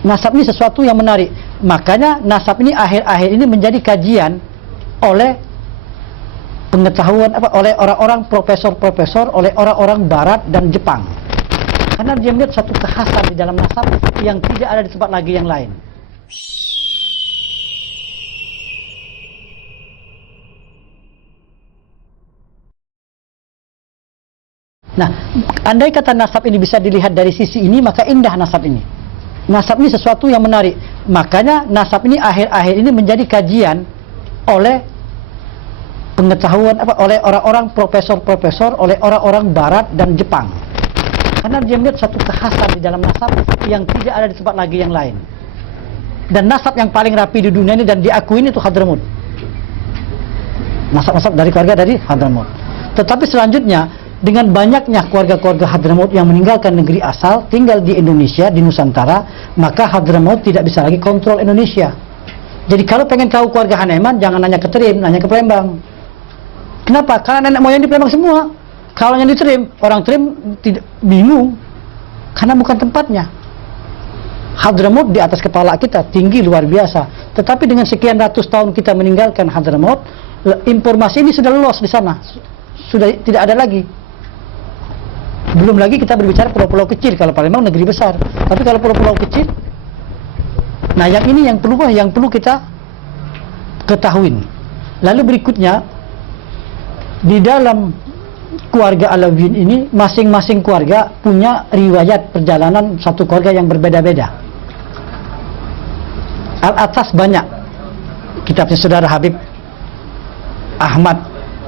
Nasab ini sesuatu yang menarik. Makanya nasab ini akhir-akhir ini menjadi kajian oleh pengetahuan oleh orang-orang profesor-profesor, oleh orang-orang Barat dan Jepang. Karena dia melihat satu kekhasan di dalam nasab yang tidak ada di tempat lagi yang lain. Nah, andai kata nasab ini bisa dilihat dari sisi ini, maka indah nasab ini. Nasab ini sesuatu yang menarik. Makanya nasab ini akhir-akhir ini menjadi kajian oleh pengetahuan oleh orang-orang profesor-profesor, oleh orang-orang Barat dan Jepang. Karena dia melihat satu kekhasan di dalam nasab yang tidak ada di tempat lagi yang lain. Dan nasab yang paling rapi di dunia ini dan diakui itu Hadramut. Nasab-nasab dari keluarga dari Hadramut. Tetapi selanjutnya, dengan banyaknya keluarga-keluarga Hadramut yang meninggalkan negeri asal, tinggal di Indonesia, di Nusantara, maka Hadramut tidak bisa lagi kontrol Indonesia. Jadi kalau pengen tahu keluarga Haneman, jangan nanya ke Trim, nanya ke Palembang. Kenapa? Karena nenek moyang di Palembang semua. Kalau yang di Trim, orang Trim tidak bingung, karena bukan tempatnya. Hadramut di atas kepala kita, tinggi luar biasa. Tetapi dengan sekian ratus tahun kita meninggalkan Hadramut, informasi ini sudah lolos di sana, sudah tidak ada lagi. Belum lagi kita berbicara pulau-pulau kecil. Kalau Palembang negeri besar, tapi kalau pulau-pulau kecil, nah yang ini yang perlu kita ketahuin. Lalu berikutnya, di dalam keluarga Alawiyin ini, masing-masing keluarga punya riwayat perjalanan satu keluarga yang berbeda-beda. Al-Atas banyak kitabnya saudara Habib Ahmad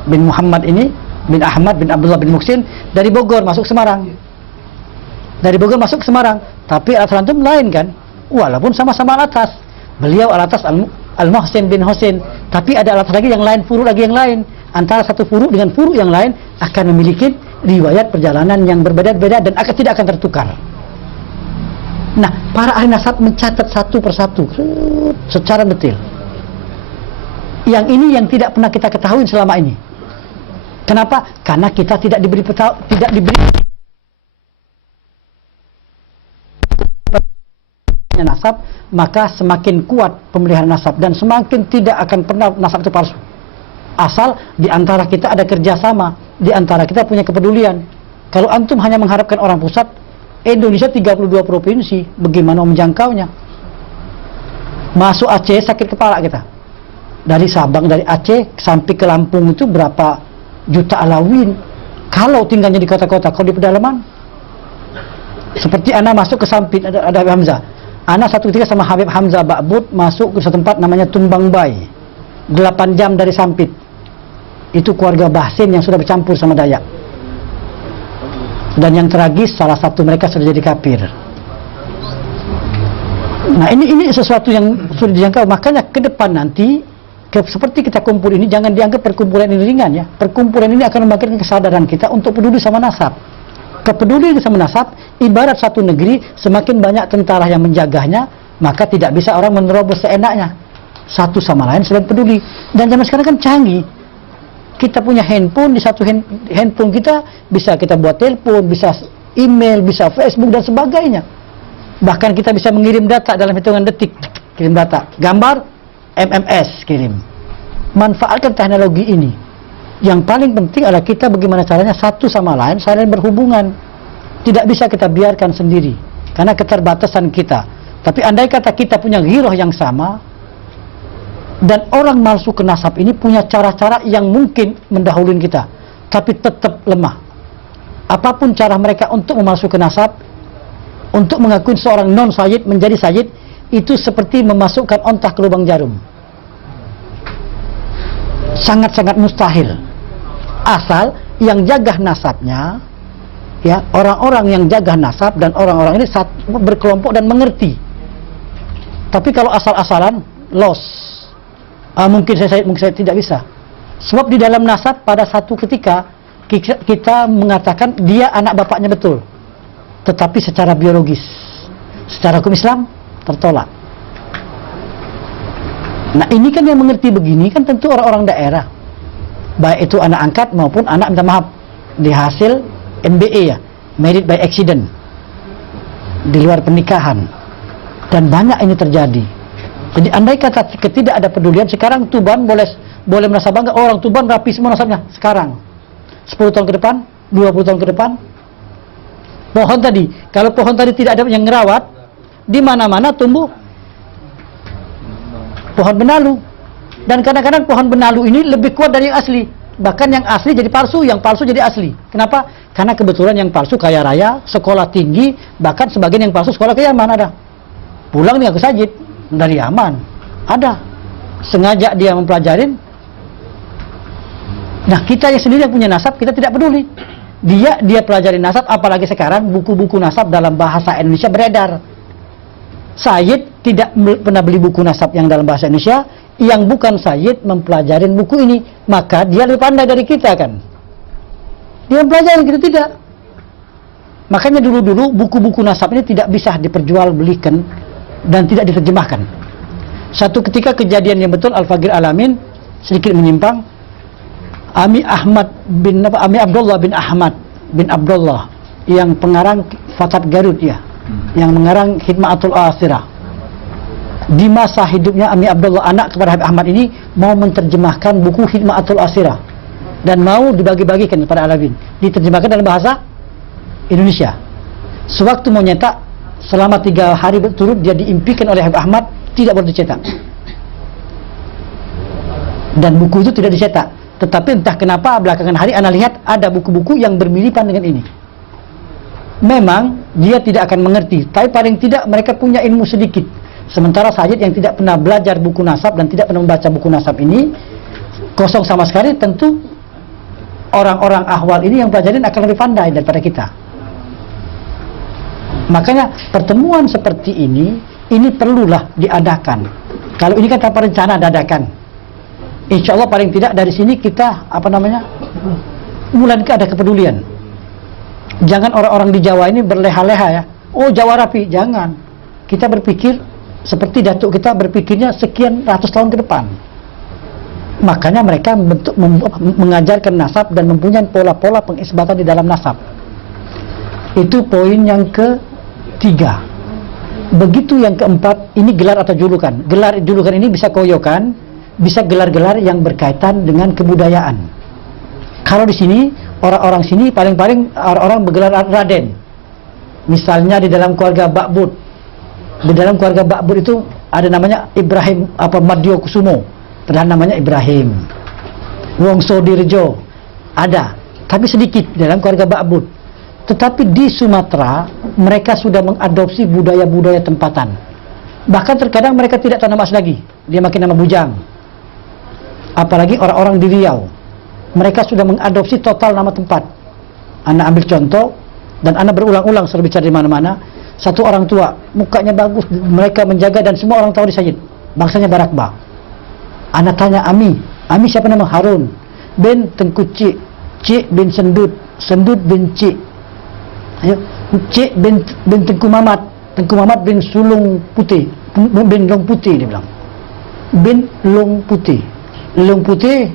bin Muhammad ini, bin Ahmad bin Abdullah bin Muhsin, dari Bogor masuk Semarang. Dari Bogor masuk Semarang, tapi Al-Atas antum lain kan? Walaupun sama-sama Al-Atas. Beliau Al-Atas Al-Muhsin bin Husin, tapi ada Al-Atas lagi yang lain, furu lagi yang lain. Antara satu furu dengan furu yang lain akan memiliki riwayat perjalanan yang berbeda-beda dan tidak akan tertukar. Nah, para ahli nasab mencatat satu persatu secara detail. Yang ini yang tidak pernah kita ketahui selama ini. Kenapa? Karena kita tidak diberi nasab, maka semakin kuat pemeliharaan nasab dan semakin tidak akan pernah nasab itu palsu. Asal di antara kita ada kerjasama, di antara kita punya kepedulian. Kalau antum hanya mengharapkan orang pusat, Indonesia 32 provinsi, bagaimana menjangkaunya? Masuk Aceh sakit kepala kita. Dari Sabang, dari Aceh sampai ke Lampung itu berapa juta Alawiyin. Kalau tinggalnya di kota-kota, kalau di pedalaman, seperti Ana masuk ke Sampit, ada Habib Hamzah. Ana satu ketika sama Habib Hamzah Ba'bud masuk ke satu tempat namanya Tumbang Bay, 8 jam dari Sampit. Itu keluarga Bahsin yang sudah bercampur sama Dayak. Dan yang tragis, salah satu mereka sudah jadi kafir. Nah, ini sesuatu yang sudah dijangkau. Makanya ke depan nanti, seperti kita kumpul ini, jangan dianggap perkumpulan ini ringan ya. Perkumpulan ini akan membangkitkan kesadaran kita untuk peduli sama nasab. Kepedulian sama nasab, ibarat satu negeri, semakin banyak tentara yang menjaganya, maka tidak bisa orang menerobos seenaknya. Satu sama lain selain peduli. Dan zaman sekarang kan canggih. Kita punya handphone, di satu handphone kita bisa kita buat telepon, bisa email, bisa Facebook dan sebagainya. Bahkan kita bisa mengirim data dalam hitungan detik, kirim data, gambar, MMS kirim. Manfaatkan teknologi ini. Yang paling penting adalah kita bagaimana caranya satu sama lain saling berhubungan. Tidak bisa kita biarkan sendiri karena keterbatasan kita. Tapi andai kata kita punya ghiroh yang sama, dan orang masuk ke nasab ini punya cara-cara yang mungkin mendahului kita, tapi tetap lemah. Apapun cara mereka untuk memasukkan nasab, untuk mengakui seorang non-sayyid menjadi sayyid, itu seperti memasukkan ontah ke lubang jarum. Sangat-sangat mustahil. Asal yang jaga nasabnya, ya, orang-orang yang jaga nasab dan orang-orang ini berkelompok dan mengerti. Tapi kalau asal-asalan, loss. Mungkin saya tidak bisa. Sebab di dalam nasab pada satu ketika kita mengatakan dia anak bapaknya betul, tetapi secara biologis, secara hukum Islam tertolak. Nah, ini kan yang mengerti begini kan tentu orang-orang daerah, baik itu anak angkat maupun anak, minta maaf, di hasil MBA ya, married by accident, di luar pernikahan. Dan banyak ini terjadi. Jadi andai kata tidak ada pedulian, sekarang Tuban boleh merasa bangga, orang Tuban rapi semua nasabnya. Sekarang 10 tahun ke depan, 20 tahun ke depan, pohon tadi, kalau pohon tadi tidak ada yang ngerawat, di mana-mana tumbuh pohon benalu. Dan kadang-kadang pohon benalu ini lebih kuat dari yang asli. Bahkan yang asli jadi palsu, yang palsu jadi asli. Kenapa? Karena kebetulan yang palsu kaya raya, sekolah tinggi, bahkan sebagian yang palsu sekolah ke Yaman ada. Pulang nih aku sajid dari Yaman. Ada. Sengaja dia mempelajarin. Nah, kita yang sendiri yang punya nasab, kita tidak peduli. Dia pelajari nasab, apalagi sekarang buku-buku nasab dalam bahasa Indonesia beredar. Sayyid tidak pernah beli buku nasab yang dalam bahasa Indonesia, yang bukan Sayyid mempelajari buku ini, maka dia lebih pandai dari kita kan. Dia mempelajari, kita tidak. Makanya dulu-dulu buku-buku nasab ini tidak bisa diperjualbelikan dan tidak diterjemahkan. Satu ketika kejadian yang betul, Al-Faqir Alamin sedikit menyimpang. Ami Abdullah bin Ahmad bin Abdullah yang pengarang Fatat Garut ya, yang mengarang Hikmatul Asirah. Di masa hidupnya Ami Abdullah, anak kepada Habib Ahmad ini, mau menerjemahkan buku Hikmatul Asirah dan mau dibagi-bagikan kepada Alamin, diterjemahkan dalam bahasa Indonesia. Sewaktu mau nyetak, selama 3 hari berturut dia diimpikan oleh Habib Ahmad tidak boleh dicetak, dan buku itu tidak dicetak. Tetapi entah kenapa belakangan hari Anda lihat ada buku-buku yang bermiripan dengan ini. Memang dia tidak akan mengerti, tapi paling tidak mereka punya ilmu sedikit. Sementara Sayyid yang tidak pernah belajar buku nasab dan tidak pernah membaca buku nasab ini, kosong sama sekali, tentu orang-orang ahwal ini yang pelajarin akan lebih pandai daripada kita. Makanya pertemuan seperti ini perlulah diadakan. Kalau ini kan tanpa rencana dadakan. Insya Allah paling tidak dari sini kita mulai ada kepedulian. Jangan orang-orang di Jawa ini berleha-leha ya. Oh Jawa rapi, jangan. Kita berpikir seperti datuk kita berpikirnya sekian ratus tahun ke depan. Makanya mereka mengajarkan nasab dan mempunyai pola-pola pengisbatan di dalam nasab. Itu poin yang ketiga. Begitu yang keempat, ini gelar atau julukan. Gelar julukan ini bisa koyokan, bisa gelar-gelar yang berkaitan dengan kebudayaan. Kalau di sini orang-orang sini paling-paling orang-orang bergelar Raden. Misalnya di dalam keluarga Bakbud. Di dalam keluarga Bakbud itu ada namanya Ibrahim Madyo Kusumo. Padahal namanya Ibrahim. Wongso Dirjo ada, tapi sedikit dalam keluarga Bakbud. Tetapi di Sumatera mereka sudah mengadopsi budaya-budaya tempatan. Bahkan terkadang mereka tidak tahu nama lagi, dia makin nama bujang. Apalagi orang-orang di Riau, mereka sudah mengadopsi total nama tempat. Anak ambil contoh, dan anak berulang-ulang selalu bicara di mana-mana. Satu orang tua, mukanya bagus, mereka menjaga dan semua orang tahu di Sayyid. Bangsanya Barakba. Anak tanya Ami siapa nama? Harun bin Tengku Cik bin Sendut bin Cik. Ayo, Cik bin Tengku Mamat bin Sulung Putih, bin Long Putih dia bilang. Bin Long Putih. Long Putih,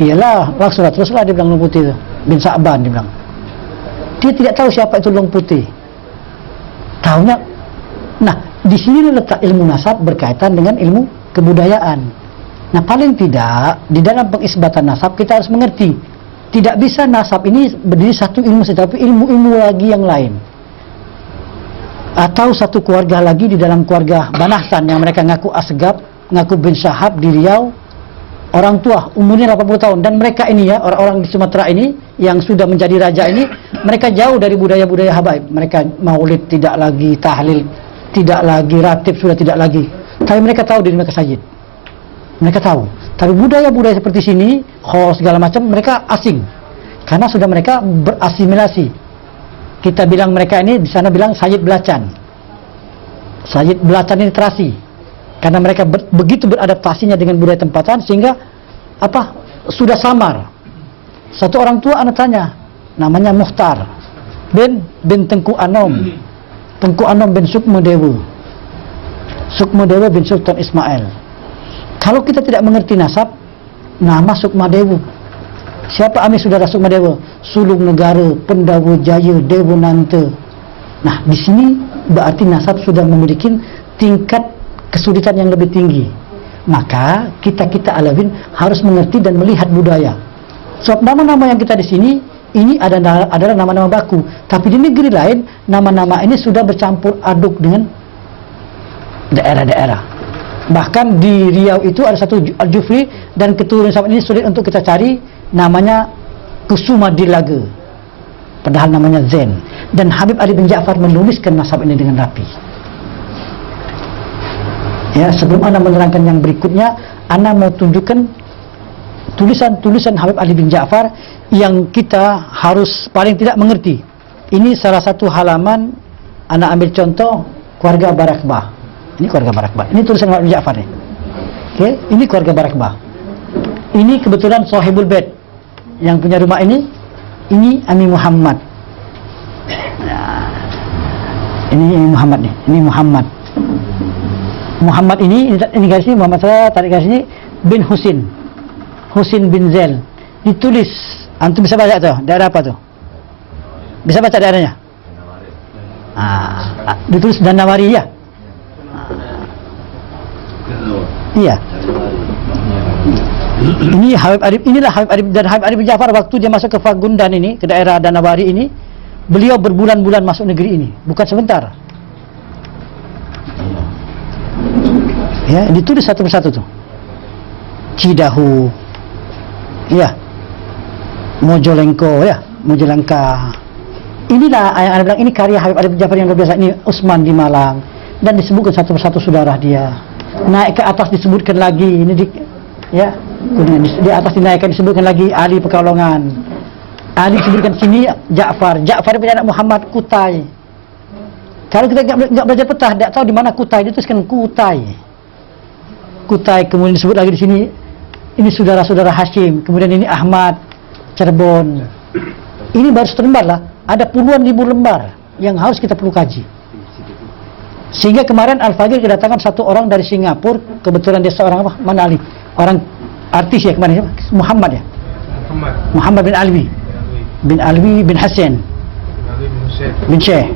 iyalah langsung teruslah dia bilang Long Putih itu. Bin Sa'ban dia bilang. Dia tidak tahu siapa itu Long Putih. Tahunya, nah di sini letak ilmu nasab berkaitan dengan ilmu kebudayaan. Nah paling tidak di dalam pengisbatan nasab kita harus mengerti, tidak bisa nasab ini berdiri satu ilmu saja, tapi ilmu-ilmu lagi yang lain. Atau satu keluarga lagi di dalam keluarga Banasan yang mereka ngaku Asgab, ngaku bin Syahab di Riau, orang tua umurnya 80 tahun, dan mereka ini ya, orang-orang di Sumatera ini yang sudah menjadi raja ini, mereka jauh dari budaya-budaya habaib. Mereka maulid tidak lagi, tahlil tidak lagi, ratib sudah tidak lagi, tapi mereka tahu diri mereka Sayyid. Mereka tahu, tapi budaya-budaya seperti sini, khol segala macam, mereka asing karena sudah mereka berasimilasi. Kita bilang mereka ini di sana bilang Sayyid Belacan. Sayyid Belacan ini terasi karena mereka begitu beradaptasinya dengan budaya tempatan sehingga sudah samar. Satu orang tua anak tanya, namanya Muhtar bin Tengku Anom. Tengku Anom bin Sukmadewa bin Sultan Ismail. Kalau kita tidak mengerti nasab, nama Sukmadewa. Siapa Ami saudara Sukmadewa? Sulung Negara, Pendawa Jaya, Dewa Nanta. Nah, di sini berarti nasab sudah memiliki tingkat kesulitan yang lebih tinggi. Maka kita Alawin harus mengerti dan melihat budaya. Sebab nama-nama yang kita di sini ini adalah nama-nama baku, tapi di negeri lain nama-nama ini sudah bercampur aduk dengan daerah-daerah. Bahkan di Riau itu ada satu Al-Jufri, dan keturunan nasab ini sulit untuk kita cari, namanya Kusuma Dilaga, padahal namanya Zen. Dan Habib Ali bin Ja'far menuliskan nasab ini dengan rapi. Ya, sebelum Ana menerangkan yang berikutnya, Ana mau tunjukkan tulisan-tulisan Habib Ali bin Ja'far yang kita harus paling tidak mengerti. Ini salah satu halaman, Ana ambil contoh keluarga Barakbah. Ini keluarga Barakbah. Ini tulisan Habib bin Ja'far nih. Oke, ini keluarga Barakbah. Ini kebetulan Sahibul Bait yang punya rumah ini Ami Muhammad. Nah, ini Muhammad nih. Ini Muhammad. Muhammad ini garis ini Muhammad, saya tarik garis ini bin Husin bin Zel. Ditulis, antum bisa baca tuh, daerah apa tuh? Bisa baca daerahnya? Ditulis Danawari ya? Iya. Ini Habib Arif, inilah Habib Arif, dan Habib Arif bin Ja'far waktu dia masuk ke Fagundan ini, ke daerah Danawari ini, beliau berbulan-bulan masuk negeri ini, bukan sebentar. Ya, ditulis satu persatu tuh. Cidahu, ya, Mojolenko, ya, Mojolengka. Inilah yang Anda bilang, ini karya Habib Arif bin Ja'far yang luar biasa. Ini Usman di Malang, dan disebutkan satu persatu saudara dia. Naik ke atas disebutkan lagi, ini ya, di atas dinaikkan disebutkan lagi Ali Pekalongan. Ali disebutkan sini Ja'far punya anak Muhammad Kutai. Kalau kita nggak belajar peta, tidak tahu di mana Kutai, dituliskan Kutai, kemudian disebut lagi di sini ini saudara-saudara Hashim, kemudian ini Ahmad Cirebon. Ini baru selembar lah, ada puluhan ribu lembar yang harus kita perlu kaji. Sehingga kemarin Al-Fagir kedatangan satu orang dari Singapura, kebetulan dia seorang apa? Mana Ali? Orang artis ya kemarin, Muhammad ya? Muhammad bin Alwi bin Hassan bin Syekh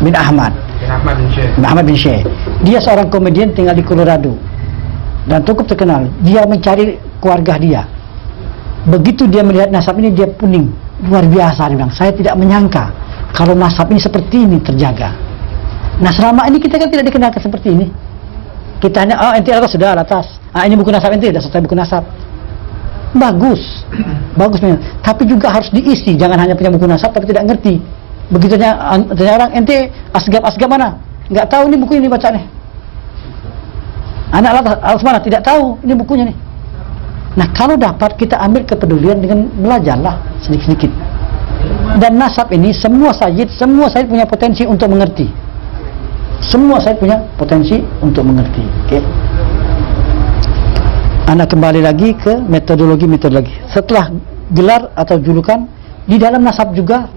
bin Ahmad bin Syekh. Dia seorang komedian tinggal di Colorado dan cukup terkenal. Dia mencari keluarga dia. Begitu dia melihat nasab ini, dia puning, luar biasa. Dia bilang, saya tidak menyangka kalau nasab ini seperti ini terjaga. Nah, selama ini kita kan tidak dikenalkan seperti ini. Kita hanya, oh ente atas, sudah atas. Ini buku nasab ente, sudah selesai buku nasab. Bagus, bagus memang. Tapi juga harus diisi, jangan hanya punya buku nasab tapi tidak ngerti. Begitu tanya orang, ente asgab mana? Nggak tahu ini buku ini baca nih. Anak atas mana? Tidak tahu ini bukunya nih. Nah, kalau dapat kita ambil kepedulian dengan belajarlah sedikit-sedikit. Dan nasab ini semua sayyid punya potensi untuk mengerti. Semua sayyid punya potensi untuk mengerti. Oke. Anak kembali lagi ke metodologi. Setelah gelar atau julukan, di dalam nasab juga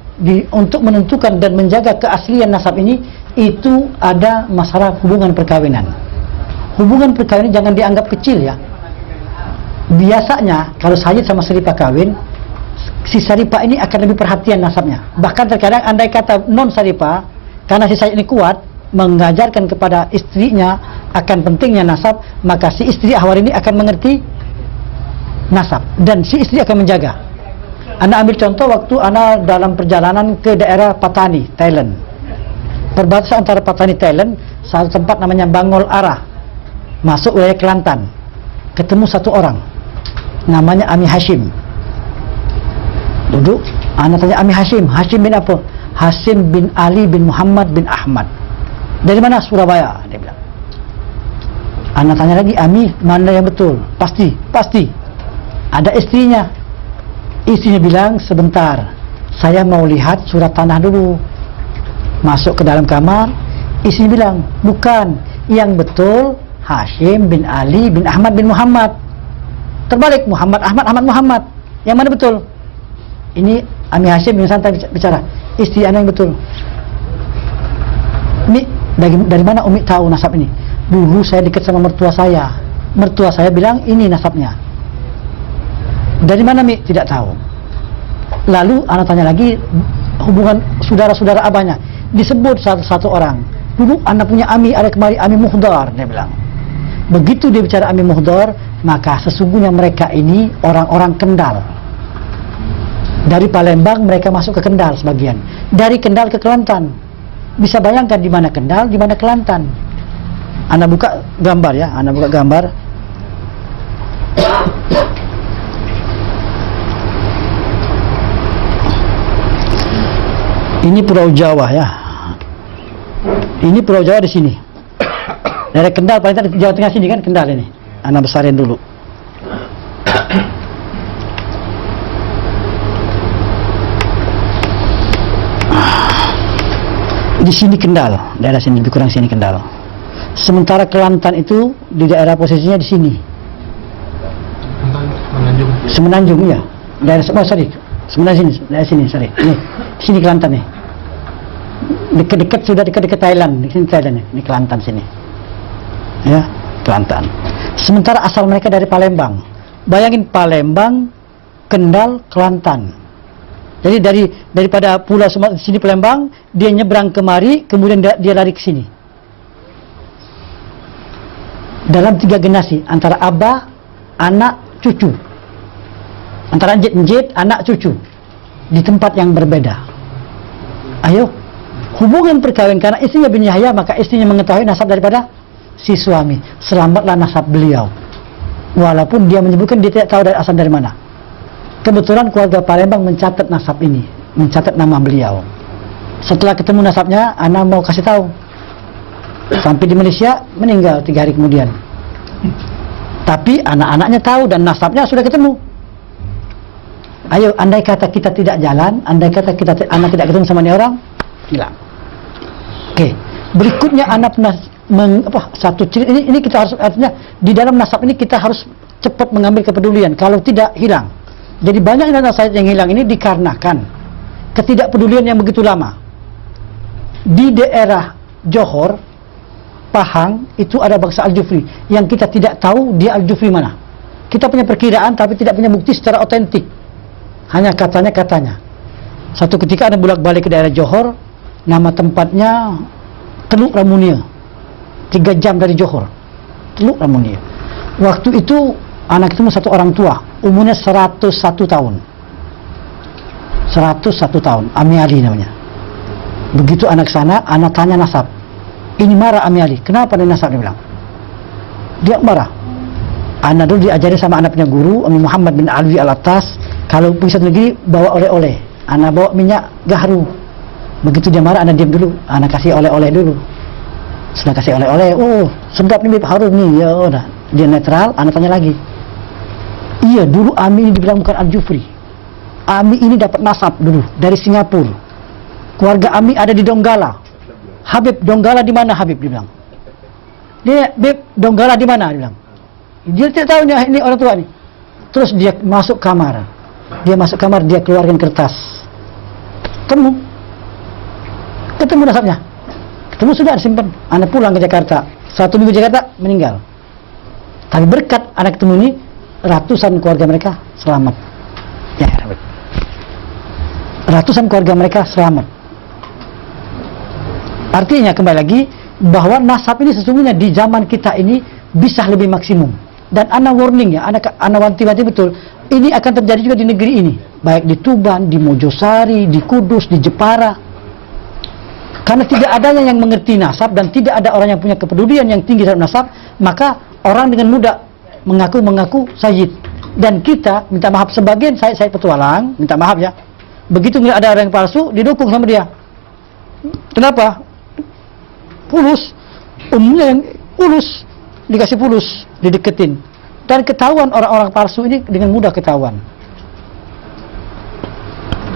untuk menentukan dan menjaga keaslian nasab ini, itu ada masalah hubungan perkawinan. Hubungan perkawinan jangan dianggap kecil ya. Biasanya kalau sayyid sama seripah kawin, si saripah ini akan lebih perhatian nasabnya. Bahkan terkadang andai kata non saripah, karena si sayyid ini kuat mengajarkan kepada istrinya akan pentingnya nasab, maka si istri ahwar ini akan mengerti nasab dan si istri akan menjaga. Anda ambil contoh waktu Anda dalam perjalanan ke daerah Patani, Thailand. Perbatasan antara Patani, Thailand, satu tempat namanya Bangol Arah, masuk wilayah Kelantan. Ketemu satu orang, namanya Ami Hashim. Duduk, Anda tanya Ami Hashim bin apa? Hashim bin Ali bin Muhammad bin Ahmad. Dari mana? Surabaya, dia bilang. Anda tanya lagi, Ami mana yang betul? Pasti. Ada istrinya. Istrinya bilang, sebentar, saya mau lihat surat tanah dulu. Masuk ke dalam kamar, istrinya bilang, bukan, yang betul Hashim bin Ali bin Ahmad bin Muhammad. Terbalik, Muhammad Muhammad. Yang mana betul? Ini Ami Hashim yang santai bicara, istri Anda yang betul. Umi, dari mana Umi tahu nasab ini? Dulu saya dekat sama mertua saya. Mertua saya bilang ini nasabnya. Dari mana Mi? Tidak tahu. Lalu anak tanya lagi, hubungan saudara-saudara abahnya. disebut satu orang. Dulu anak punya Ami ada kemari, Ami Muhdar, dia bilang. Begitu dia bicara Ami Muhdar, maka sesungguhnya mereka ini orang-orang Kendal. Dari Palembang mereka masuk ke Kendal sebagian. Dari Kendal ke Kelantan. Bisa bayangkan di mana Kendal, di mana Kelantan. Anda buka gambar ya, Anda buka gambar. Ini Pulau Jawa ya. Ini Pulau Jawa di sini. Dari Kendal paling tak Jawa Tengah sini kan Kendal ini. Anda besarin dulu. Di sini Kendal, daerah sini lebih kurang sini Kendal. Sementara Kelantan itu di daerah posisinya di sini. Semenanjung ya. Daerah Semenanjung sini, daerah sini, sorry. Ini sini Kelantan nih. Dekat-dekat sudah dekat-dekat Thailand, di sini Thailand nih. Ini Kelantan sini. Ya, Kelantan. Sementara asal mereka dari Palembang. Bayangin Palembang, Kendal, Kelantan. Jadi daripada pulau sini Palembang, dia nyebrang kemari, kemudian dia lari ke sini. Dalam 3 generasi, antara abah, anak, cucu. Antara njit, anak, cucu. Di tempat yang berbeda. Ayo, hubungan perkawinan karena istrinya bin Yahya, maka istrinya mengetahui nasab daripada si suami. Selamatlah nasab beliau. Walaupun dia menyebutkan dia tidak tahu dari asal dari mana. Kebetulan keluarga Palembang mencatat nasab ini, mencatat nama beliau. Setelah ketemu nasabnya, Ana mau kasih tahu. Sampai di Malaysia, meninggal 3 hari kemudian. Tapi anak-anaknya tahu dan nasabnya sudah ketemu. Ayo, andai kata kita tidak jalan, andai kata anak tidak ketemu sama ini orang, hilang. Oke, berikutnya anak pernah satu cerita ini kita harus, artinya di dalam nasab ini kita harus cepat mengambil kepedulian. Kalau tidak, hilang. Jadi banyak nasab yang hilang ini dikarenakan ketidakpedulian yang begitu lama. Di daerah Johor, Pahang, itu ada bangsa Al-Jufri yang kita tidak tahu dia Al-Jufri mana. Kita punya perkiraan tapi tidak punya bukti secara otentik. Hanya katanya. Satu ketika ada bolak-balik ke daerah Johor, nama tempatnya Teluk Ramunia. 3 jam dari Johor. Teluk Ramunia. Waktu itu anak ketemu satu orang tua, umurnya 101 tahun. 101 tahun, Ami Ali namanya. Begitu anak sana, anak tanya nasab. Ini marah Ami Ali, kenapa dia nasab, dia bilang. Dia marah. Anak dulu diajari sama anak punya guru, Ami Muhammad bin Alwi Al-Attas, kalau pergi satu negeri, bawa oleh-oleh. Anak bawa minyak gahru. Begitu dia marah, anak diam dulu, anak kasih oleh-oleh dulu. Setelah kasih oleh-oleh, oh sedap nih, harum nih, ya udah. Dia netral, anak tanya lagi. Iya, dulu Ami ini dibilang bukan Al-Jufri. Ami ini dapat nasab dulu dari Singapura. Keluarga Ami ada di Donggala. Habib, Donggala di mana Habib, dia bilang. Dia, Beb, Donggala di mana, dia bilang. Dia tidak tahu ini orang tua nih. Terus dia masuk kamar. Dia keluarkan kertas. Ketemu nasabnya. Ketemu sudah disimpan. Anak pulang ke Jakarta. 1 minggu Jakarta, meninggal. Tapi berkat anak ketemu ini, ratusan keluarga mereka selamat. Ya, ratusan keluarga mereka selamat. Artinya kembali lagi bahwa nasab ini sesungguhnya di zaman kita ini bisa lebih maksimum. Dan ana warning ya, ana wanti-wanti betul. Ini akan terjadi juga di negeri ini, baik di Tuban, di Mojosari, di Kudus, di Jepara. Karena tidak adanya yang mengerti nasab dan tidak ada orang yang punya kepedulian yang tinggi terhadap nasab, maka orang dengan mudah mengaku sayyid. Dan kita minta maaf, sebagian saya petualang, minta maaf ya. Begitu melihat ada orang yang palsu, didukung sama dia. Kenapa? Pulus, umumnya yang pulus, dikasih pulus, dideketin. Dan ketahuan orang-orang palsu ini dengan mudah ketahuan.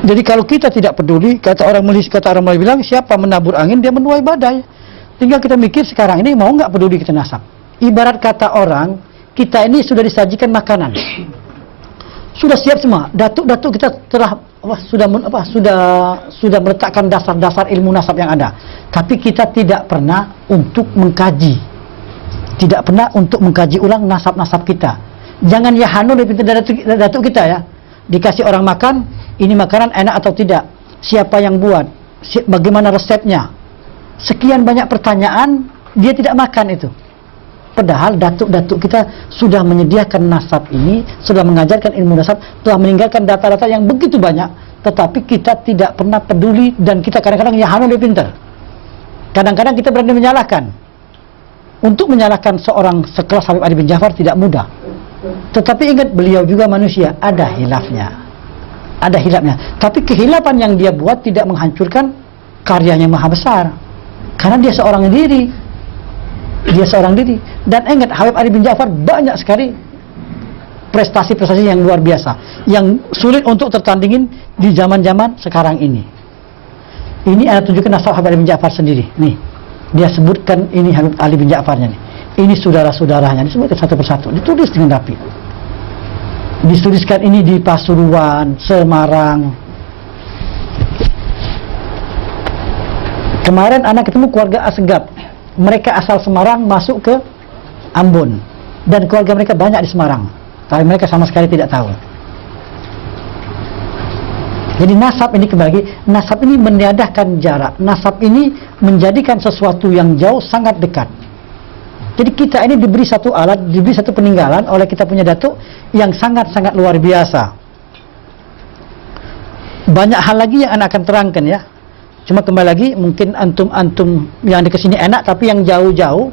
Jadi kalau kita tidak peduli, kata orang Melayu bilang, siapa menabur angin, dia menuai badai. Tinggal kita mikir sekarang ini mau nggak peduli kita nasab. Ibarat kata orang, kita ini sudah disajikan makanan. Sudah siap semua. Datuk-datuk kita telah sudah meletakkan dasar-dasar ilmu nasab yang ada. Tapi kita tidak pernah untuk mengkaji. Tidak pernah untuk mengkaji ulang nasab-nasab kita. Jangan ya hanu dari pintu datuk kita ya. Dikasih orang makan, ini makanan enak atau tidak. Siapa yang buat? bagaimana resepnya. Sekian banyak pertanyaan, dia tidak makan itu. Padahal datuk-datuk kita sudah menyediakan nasab ini, sudah mengajarkan ilmu nasab, telah meninggalkan data-data yang begitu banyak, tetapi kita tidak pernah peduli, dan kita kadang-kadang ya lebih pintar. Kadang-kadang kita berani menyalahkan. Untuk menyalahkan seorang sekelas Habib Ali bin Ja'far tidak mudah. Tetapi ingat, beliau juga manusia, ada hilafnya. Ada hilafnya. Tapi kehilafan yang dia buat tidak menghancurkan karyanya maha besar. Karena dia seorang diri. Dia seorang diri. Dan ingat, Habib Ali bin Ja'far banyak sekali prestasi-prestasi yang luar biasa, yang sulit untuk tertandingin di zaman-zaman sekarang ini. Ini ada tunjukkan nasab Habib Ali bin Ja'far sendiri. Nih, dia sebutkan ini Habib Ali bin Ja'farnya nih. Ini saudara-saudaranya, disebutkan satu persatu, ditulis dengan rapi. Dituliskan ini di Pasuruan, Semarang. Kemarin anak ketemu keluarga Asegaf. Mereka asal Semarang masuk ke Ambon, dan keluarga mereka banyak di Semarang, tapi mereka sama sekali tidak tahu. Jadi nasab ini, kembali lagi, nasab ini meniadakan jarak. Nasab ini menjadikan sesuatu yang jauh sangat dekat. Jadi kita ini diberi satu alat, diberi satu peninggalan oleh kita punya datuk yang sangat-sangat luar biasa. Banyak hal lagi yang anak akan terangkan ya. Cuma kembali lagi, mungkin antum-antum yang di kesini enak, tapi yang jauh-jauh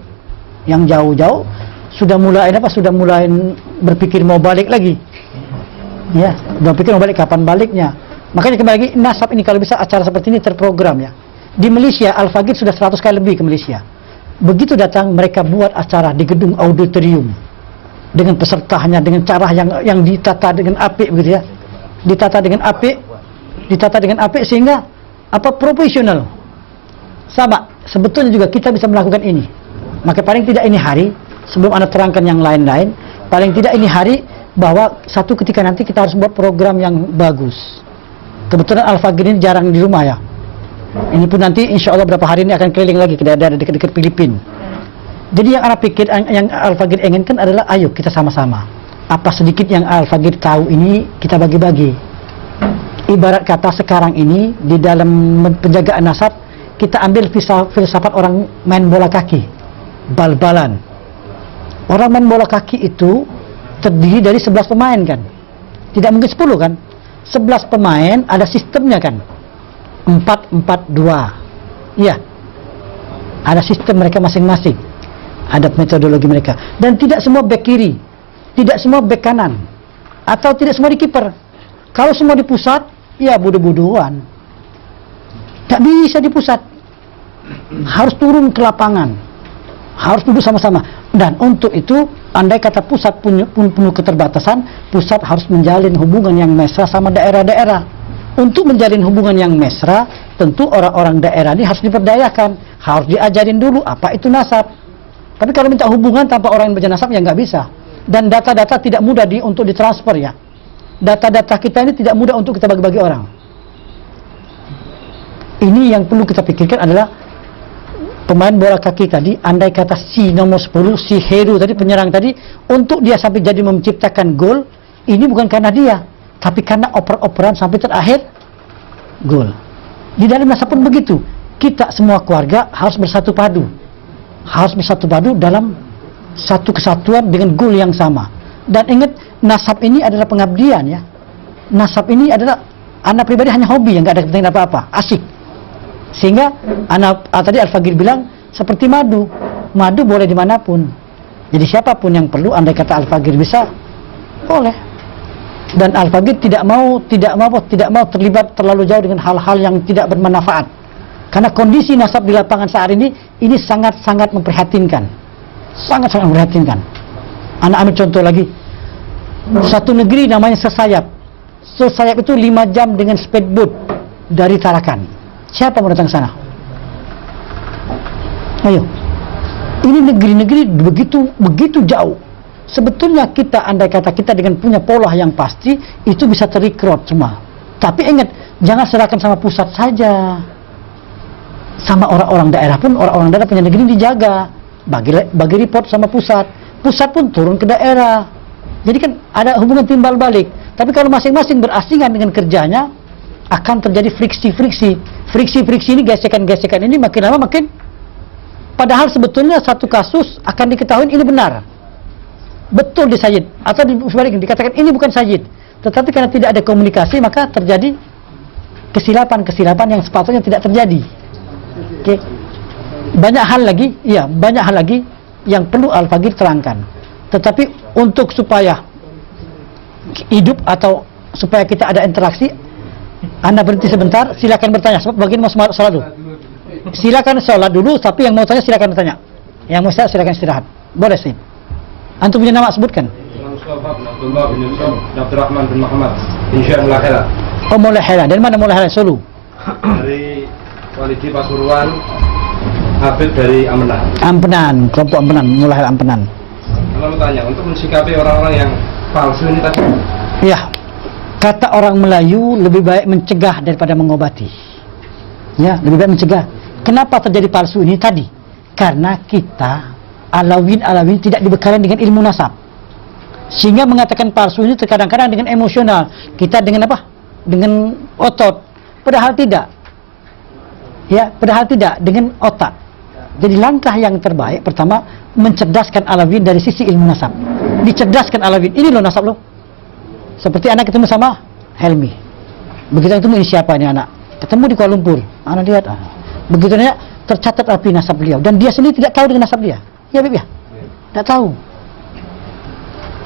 sudah mulai berpikir mau balik lagi. Ya, berpikir mau balik, kapan baliknya. Makanya kembali lagi, nasab ini kalau bisa acara seperti ini terprogram ya. Di Malaysia, Al-Faqih sudah 100 kali lebih ke Malaysia. Begitu datang, mereka buat acara di gedung auditorium dengan pesertanya, dengan cara yang ditata dengan apik begitu ya. Ditata dengan apik sehingga profesional. Sama, sebetulnya juga kita bisa melakukan ini. Maka paling tidak ini hari, sebelum Anda terangkan yang lain-lain, paling tidak ini hari bahwa satu ketika nanti kita harus buat program yang bagus. Kebetulan Al-Faqih ini jarang di rumah ya. Ini pun nanti insya Allah berapa hari ini akan keliling lagi ke daerah dekat-dekat Filipina. Jadi yang Anda pikir, yang Al-Faqih inginkan adalah ayo kita sama-sama. Apa sedikit yang Al-Faqih tahu ini kita bagi-bagi. Ibarat kata sekarang ini di dalam penjagaan nasab, kita ambil filsafat orang main bola kaki, bal-balan. Orang main bola kaki itu terdiri dari 11 pemain kan, tidak mungkin 10 kan. 11 pemain ada sistemnya kan, 4-4-2. Iya, ada sistem mereka masing-masing, ada metodologi mereka. Dan tidak semua back kiri, tidak semua back kanan, atau tidak semua di kiper. Kalau semua di pusat, ya bodoh-bodohan. Tak bisa di pusat. Harus turun ke lapangan. Harus duduk sama-sama. Dan untuk itu, andai kata pusat pun penuh keterbatasan, pusat harus menjalin hubungan yang mesra sama daerah-daerah. Untuk menjalin hubungan yang mesra, tentu orang-orang daerah ini harus diperdayakan. Harus diajarin dulu apa itu nasab. Tapi kalau minta hubungan tanpa orang yang berjenasab, ya nggak bisa. Dan data-data tidak mudah untuk ditransfer ya. Data-data kita ini tidak mudah untuk kita bagi-bagi orang. Ini yang perlu kita pikirkan adalah pemain bola kaki tadi, andai kata si nomor 10, si Heru tadi, penyerang tadi, untuk dia sampai jadi menciptakan gol, ini bukan karena dia, tapi karena oper-operan sampai terakhir gol. Di dalam nasab pun begitu. Kita semua keluarga harus bersatu padu. Harus bersatu padu dalam satu kesatuan dengan gol yang sama. Dan ingat, nasab ini adalah pengabdian ya. Nasab ini adalah, anak pribadi hanya hobi yang nggak ada kepentingan apa-apa, asik. Sehingga anak tadi Al-Faqih bilang seperti madu. Madu boleh dimanapun. Jadi siapapun yang perlu, andai kata Al-Faqih bisa, boleh. Dan Al-Faqih tidak mau terlibat terlalu jauh dengan hal-hal yang tidak bermanfaat. Karena kondisi nasab di lapangan saat ini sangat-sangat memprihatinkan. Sangat-sangat memprihatinkan. Anak ambil contoh lagi. Satu negeri namanya Sesayap. Sesayap itu 5 jam dengan speedboat dari Tarakan. Siapa mau datang ke sana? Ayo. Ini negeri-negeri begitu jauh. Sebetulnya kita, andai kata kita dengan punya pola yang pasti, itu bisa terrekrut semua. Tapi ingat, jangan serahkan sama pusat saja. Sama orang-orang daerah pun, orang-orang daerah punya negeri dijaga. Bagi report sama pusat. Pusat pun turun ke daerah. Jadi kan ada hubungan timbal balik. Tapi kalau masing-masing berasingan dengan kerjanya, akan terjadi friksi-friksi. Friksi-friksi ini, gesekan-gesekan ini makin lama makin, padahal sebetulnya satu kasus akan diketahui ini benar, betul di Sayyid, atau sebaliknya dikatakan ini bukan Sayyid, tetapi karena tidak ada komunikasi maka terjadi kesilapan-kesilapan yang sepatutnya tidak terjadi. Oke. Banyak hal lagi yang perlu Al-Faqih terangkan. Tetapi untuk supaya hidup atau supaya kita ada interaksi, Anda berhenti sebentar, silakan bertanya. Sebab bagian mau sholat dulu. Silakan sholat dulu, tapi yang mau tanya silakan bertanya. Yang mau istirahat silakan istirahat. Boleh sih. Antum punya nama sebutkan. Abdullah bin Yusuf, Abdurrahman bin Muhammad, Insya Mulahela. Oh, Mulahela. Dari mana Mulahela? Solo. Dari Walidi Pasuruan, Habib dari Ampenan. Ampenan, kelompok Ampenan, Mulahela Ampenan. Kalau mau tanya, untuk mensikapi orang-orang yang palsu ini tadi? Ya, kata orang Melayu lebih baik mencegah daripada mengobati. Ya, lebih baik mencegah. Kenapa terjadi palsu ini tadi? Karena kita Alawin tidak dibekali dengan ilmu nasab, sehingga mengatakan palsu ini terkadang-kadang dengan emosional. Kita dengan apa? Dengan otot. Padahal tidak. Ya, padahal tidak, dengan otak. Jadi langkah yang terbaik pertama mencerdaskan Alawin dari sisi ilmu nasab. Dicerdaskan Alawin. Ini loh nasab lo. Seperti anak ketemu sama Helmi. Begitu ketemu ini siapa ini anak? Ketemu di Kuala Lumpur. Anak lihat. Begitu nanya tercatat rapi nasab beliau dan dia sendiri tidak tahu dengan nasab dia. Ya, Bib ya. Tidak tahu.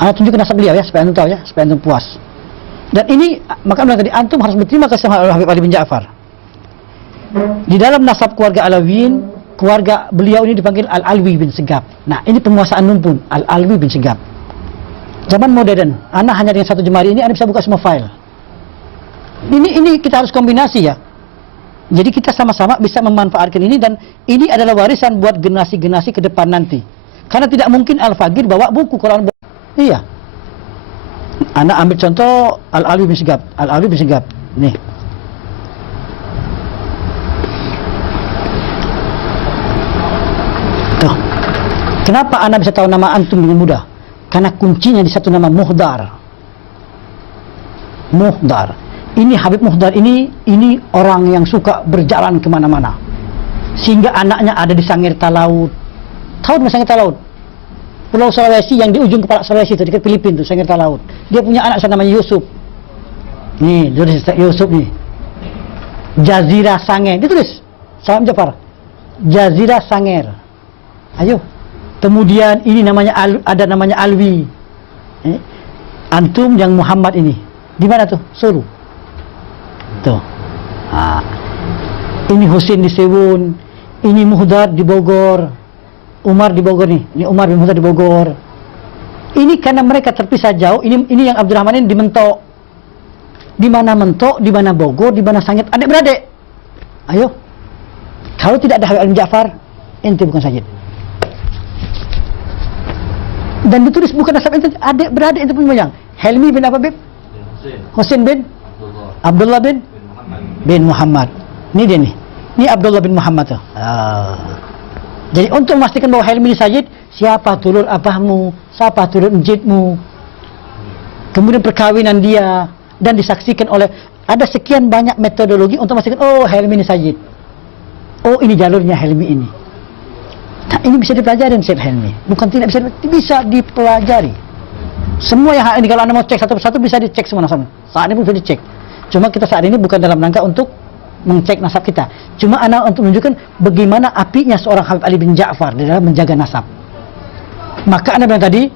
Anak tunjukkan nasab beliau ya supaya antum tahu ya, supaya antum puas. Dan ini maka tadi antum harus berterima kasih sama Habib Ali bin Ja'far. Di dalam nasab keluarga Alawin, keluarga beliau ini dipanggil Al-Alwi bin Segaf. Nah, ini penguasaan numpun, Al-Alwi bin Segaf. Zaman modern, anak hanya dengan satu jemari ini anda bisa buka semua file. Ini kita harus kombinasi ya. Jadi kita sama-sama bisa memanfaatkan ini dan ini adalah warisan buat generasi-generasi ke depan nanti. Karena tidak mungkin Al-Faqih bawa buku Quran. Iya. Anak ambil contoh Al-Alwi bin Segaf. Al-Alwi bin Segaf. Nih. Tuh. Kenapa anak bisa tahu nama antum dengan mudah? Karena kuncinya di satu nama Muhdar. Muhdar. Ini Habib Muhdar ini orang yang suka berjalan kemana-mana. Sehingga anaknya ada di Sangir Talaut. Tahu di Sangir Talaut? Pulau Sulawesi yang di ujung kepala Sulawesi itu, dekat Filipina itu, Sangir Talaut. Dia punya anak namanya Yusuf. Nih, Yusuf nih. Jazirah Sanger. Ditulis. Salam Jafar. Jazirah Sanger. Ayo. Kemudian ini namanya ada namanya Alwi. Antum yang Muhammad ini. Di mana tuh? Solo. Tuh. Nah, ini Husin di Sewun, ini Muhdar di Bogor, Umar di Bogor nih. Ini Umar bin Muhdar di Bogor. Ini karena mereka terpisah jauh. Ini yang Abdurrahman ini di Mentok. Di mana Mentok, di mana Bogor, di mana Sangit, adik-beradik. Ayo. Kalau tidak ada Habib Ali bin Ja'far, ente bukan Sayyid. Dan ditulis bukan nasab ente, adik-beradik ente pun moyang. Helmi bin apa, Bib? Husin bin Abdullah bin Muhammad. Ini dia nih. Ini Abdullah bin Muhammad tuh. Jadi untuk memastikan bahwa Helmi ini Sayyid, siapa turun abahmu, siapa turun ejitmu, kemudian perkawinan dia, dan disaksikan oleh ada sekian banyak metodologi untuk memastikan oh Helmi ini Sayyid. Oh ini jalurnya Helmi ini. Nah ini bisa dipelajari Syed Helmi. Bukan tidak bisa dipelajari. Semua yang ini kalau anda mau cek satu persatu bisa dicek semua nasabnya. Saat ini pun bisa dicek. Cuma kita saat ini bukan dalam rangka untuk mengecek nasab kita. Cuma anda untuk menunjukkan bagaimana apinya seorang Habib Ali bin Ja'far di dalam menjaga nasab. Maka anda bilang tadi,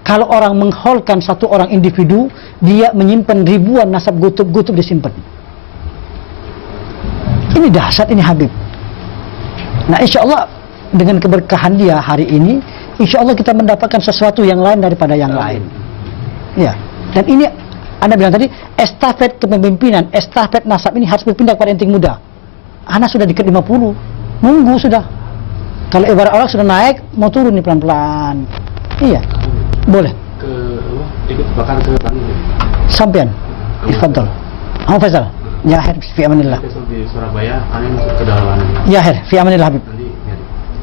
kalau orang mengholkan satu orang individu, dia menyimpan ribuan nasab gutub-gutub disimpan. Ini dahsyat ini Habib. Nah insya Allah dengan keberkahan dia hari ini, insya Allah kita mendapatkan sesuatu yang lain daripada yang lain. Ya. Dan ini anda bilang tadi, estafet kepemimpinan, estafet nasab ini harus berpindah kepada yang muda. Anak sudah dekat 50, nunggu sudah. Kalau ibarat orang sudah naik, mau turun nih pelan-pelan. Iya, boleh. Ikut bahkan ke Sampian, Ifadol. Faisal. Ya akhir, fi amanillah. Di Surabaya, aneh masuk ke dalam. Ya akhir, fi amanillah Habib.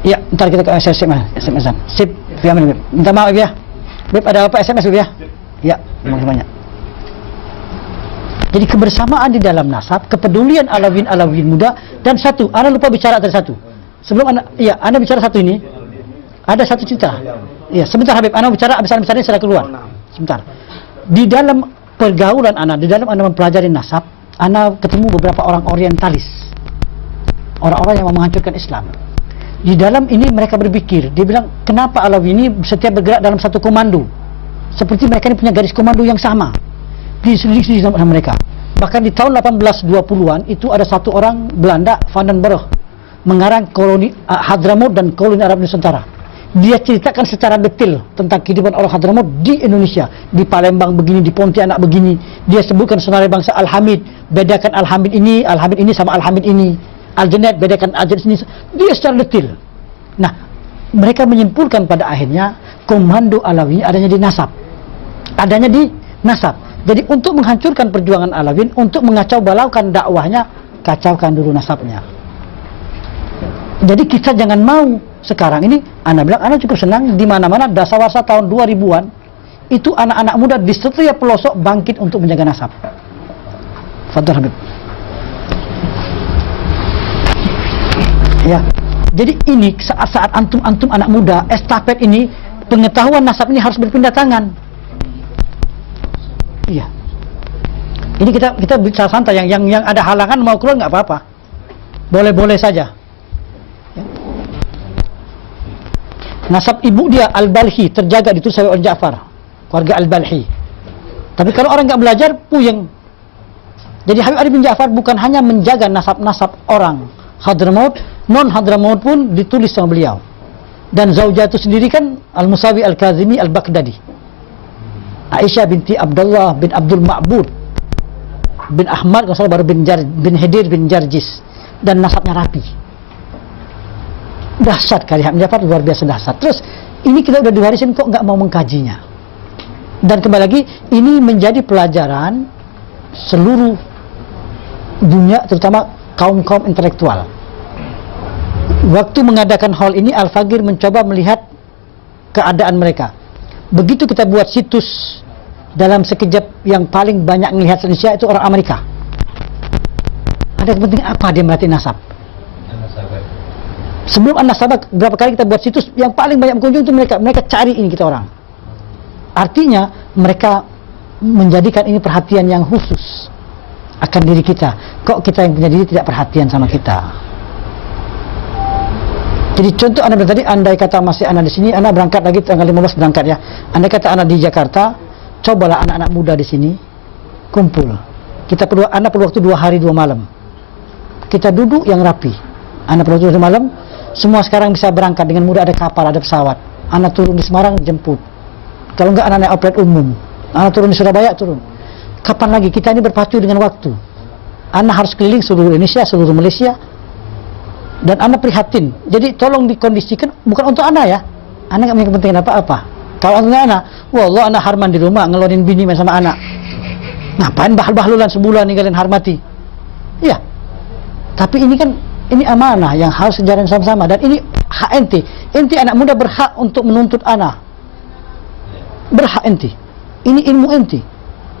Ya, ntar kita ke SMS-an. Sip, fi amanillah. Minta maaf ya. Beb, ada apa SMS Beb ya? Ya, terima kasih banyak. Jadi kebersamaan di dalam nasab, kepedulian Alawiyyin muda, dan satu, Anda lupa bicara tadi satu. Sebelum Anda bicara satu ini, ada satu cerita. Ya, sebentar Habib, Anda bicara, abis Anda bicara, saya keluar. Sebentar. Di dalam pergaulan Anda, di dalam Anda mempelajari nasab, Anda ketemu beberapa orang orientalis. Orang-orang yang mau menghancurkan Islam. Di dalam ini mereka berpikir, dia bilang, kenapa Alawi ini setiap bergerak dalam satu komando? Seperti mereka ini punya garis komando yang sama. Diselidiki sama mereka. Bahkan di tahun 1820-an itu ada satu orang Belanda, Van den Berg, mengarang koloni Hadramaut dan koloni Arab Nusantara. Dia ceritakan secara detail tentang kehidupan orang Hadramaut di Indonesia, di Palembang begini, di Pontianak begini. Dia sebutkan sebenarnya bangsa Al-Hamid, bedakan Al-Hamid ini sama Al-Hamid ini. Al-Junaid, bedakan Al-Junaid ini. Dia secara detail. Nah, mereka menyimpulkan pada akhirnya komando Alawi adanya di nasab. Adanya di nasab. Jadi untuk menghancurkan perjuangan Alawiyyin, untuk mengacau balaukan dakwahnya, kacaukan dulu nasabnya. Jadi kita jangan mau sekarang ini, Anda bilang, Anda cukup senang di mana-mana dasawarsa tahun 2000-an, itu anak-anak muda di setiap pelosok bangkit untuk menjaga nasab. Fadhal Habib. Ya, jadi ini saat-saat antum anak muda, estafet ini, pengetahuan nasab ini harus berpindah tangan. Iya. Ini kita bicara santai, yang ada halangan mau keluar nggak apa-apa, boleh-boleh saja. Ya. Nasab ibu dia Al-Balhi terjaga ditulis oleh Ja'far, keluarga Al-Balhi. Tapi kalau orang nggak belajar, puyeng. Jadi Habib Ali bin Ja'far bukan hanya menjaga nasab-nasab orang Hadramaut, non Hadramaut pun ditulis sama beliau. Dan Zaujah itu sendiri kan Al-Musawi Al-Kazimi Al-Baghdadi. Aisyah binti Abdullah bin Abdul Ma'bud bin Ahmad, kalau salah baru bin Hidir bin Jarjis, dan nasabnya rapi. Dahsyat kali Habib Ja'far, luar biasa dahsyat. Terus ini kita udah diwarisin kok nggak mau mengkajinya. Dan kembali lagi, ini menjadi pelajaran seluruh dunia, terutama kaum-kaum intelektual. Waktu mengadakan hall ini, Al-Fagir mencoba melihat keadaan mereka. Begitu kita buat situs, dalam sekejap yang paling banyak melihat Indonesia itu orang Amerika. Ada kepentingan apa dia melatih nasab? Sebelum An-Nasabah, berapa kali kita buat situs yang paling banyak pengunjung itu mereka cari ini kita orang. Artinya mereka menjadikan ini perhatian yang khusus akan diri kita. Kok kita yang punya diri tidak perhatian sama kita? Jadi contoh Anda tadi, andai kata masih Anda di sini, Anda berangkat lagi tanggal 15 berangkat ya. Andai kata Anda di Jakarta, cobalah anak-anak muda di sini kumpul. Anda perlu waktu 2 hari 2 malam. Kita duduk yang rapi. Anda perlu waktu 2 malam. Semua sekarang bisa berangkat dengan mudah, ada kapal, ada pesawat. Anda turun di Semarang, jemput. Kalau enggak, Anda naik oplet umum. Anda turun di Surabaya, turun. Kapan lagi? Kita ini berpacu dengan waktu. Anda harus keliling seluruh Indonesia, seluruh Malaysia. Dan Anda prihatin. Jadi tolong dikondisikan, bukan untuk Anda ya. Anda nggak punya kepentingan apa-apa. Kalau untuk Anda, wallah Anda harman di rumah, ngeluarin bini main sama anak. Ngapain bahlulan sebulan ninggalin harmati? Iya. Tapi ini kan, ini amanah yang harus dijalani sama-sama. Dan ini hak ente. Ente anak muda berhak untuk menuntut anak. Berhak ente. Ini ilmu ente.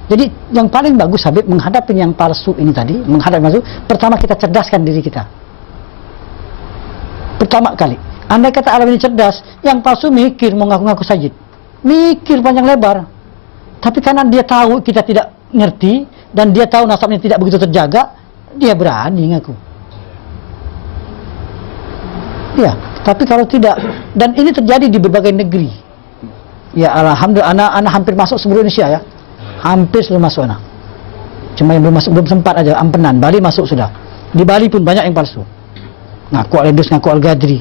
Jadi yang paling bagus Habib menghadapi yang palsu ini tadi, menghadapi palsu, pertama kita cerdaskan diri kita. Pertama kali, andai kata alam ini cerdas, yang palsu mikir mau ngaku-ngaku sajid, mikir panjang lebar. Tapi karena dia tahu kita tidak ngerti dan dia tahu nasabnya tidak begitu terjaga, dia berani ngaku. Ya, tapi kalau tidak, dan ini terjadi di berbagai negeri. Ya alhamdulillah, anak hampir masuk seluruh Indonesia ya, hampir seluruh masuk anak. Cuma yang belum sempat aja, Ampenan, Bali masuk sudah. Di Bali pun banyak yang palsu. Ngaku Al-Idrus, ngaku Al-Gadri.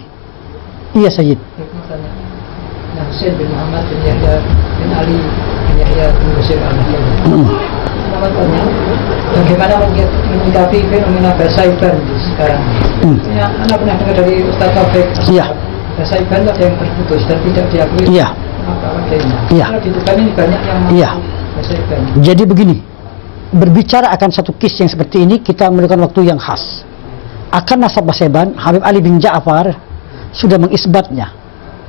Iya Sayyid. Nah, Husain bin Muhammad bin Yahya bin Ali bin Yahya bin Husain al-Mahdi. Bagaimana menyikapi fenomena Basaiban sekarang? Ya, Anda pernah dengar dari Ustaz Taufik? Iya. Basaiban itu ada yang terputus dan tidak diakui. Iya. Iya. Kalau di Tuban ini banyak yang iya. Basaiban. Jadi begini, berbicara akan satu kisah yang seperti ini, kita memerlukan waktu yang khas. Akan nasab Basaiban, Habib Ali bin Ja'far sudah mengisbatnya,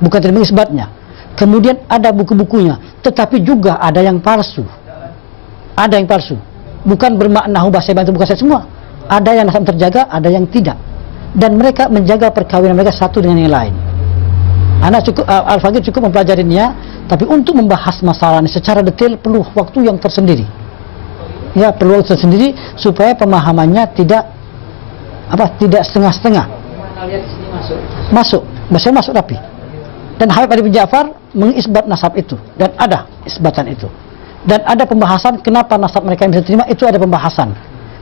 bukan tidak mengisbatnya. Kemudian ada buku-bukunya, tetapi juga ada yang palsu. Ada yang palsu. Bukan bermakna hubasaiban itu bukan saya semua. Ada yang nasab terjaga, ada yang tidak. Dan mereka menjaga perkawinan mereka satu dengan yang lain. Anak cukup Al-Faqih cukup mempelajarinya, tapi untuk membahas masalah ini secara detail perlu waktu yang tersendiri. Ya, perlu waktu tersendiri supaya pemahamannya tidak setengah-setengah. Mana lihat sini masuk. Masuk, bahasa masuk rapi. Dan Habib Ali bin Ja'far mengisbat nasab itu, dan ada isbatan itu. Dan ada pembahasan kenapa nasab mereka yang bisa terima, itu ada pembahasan.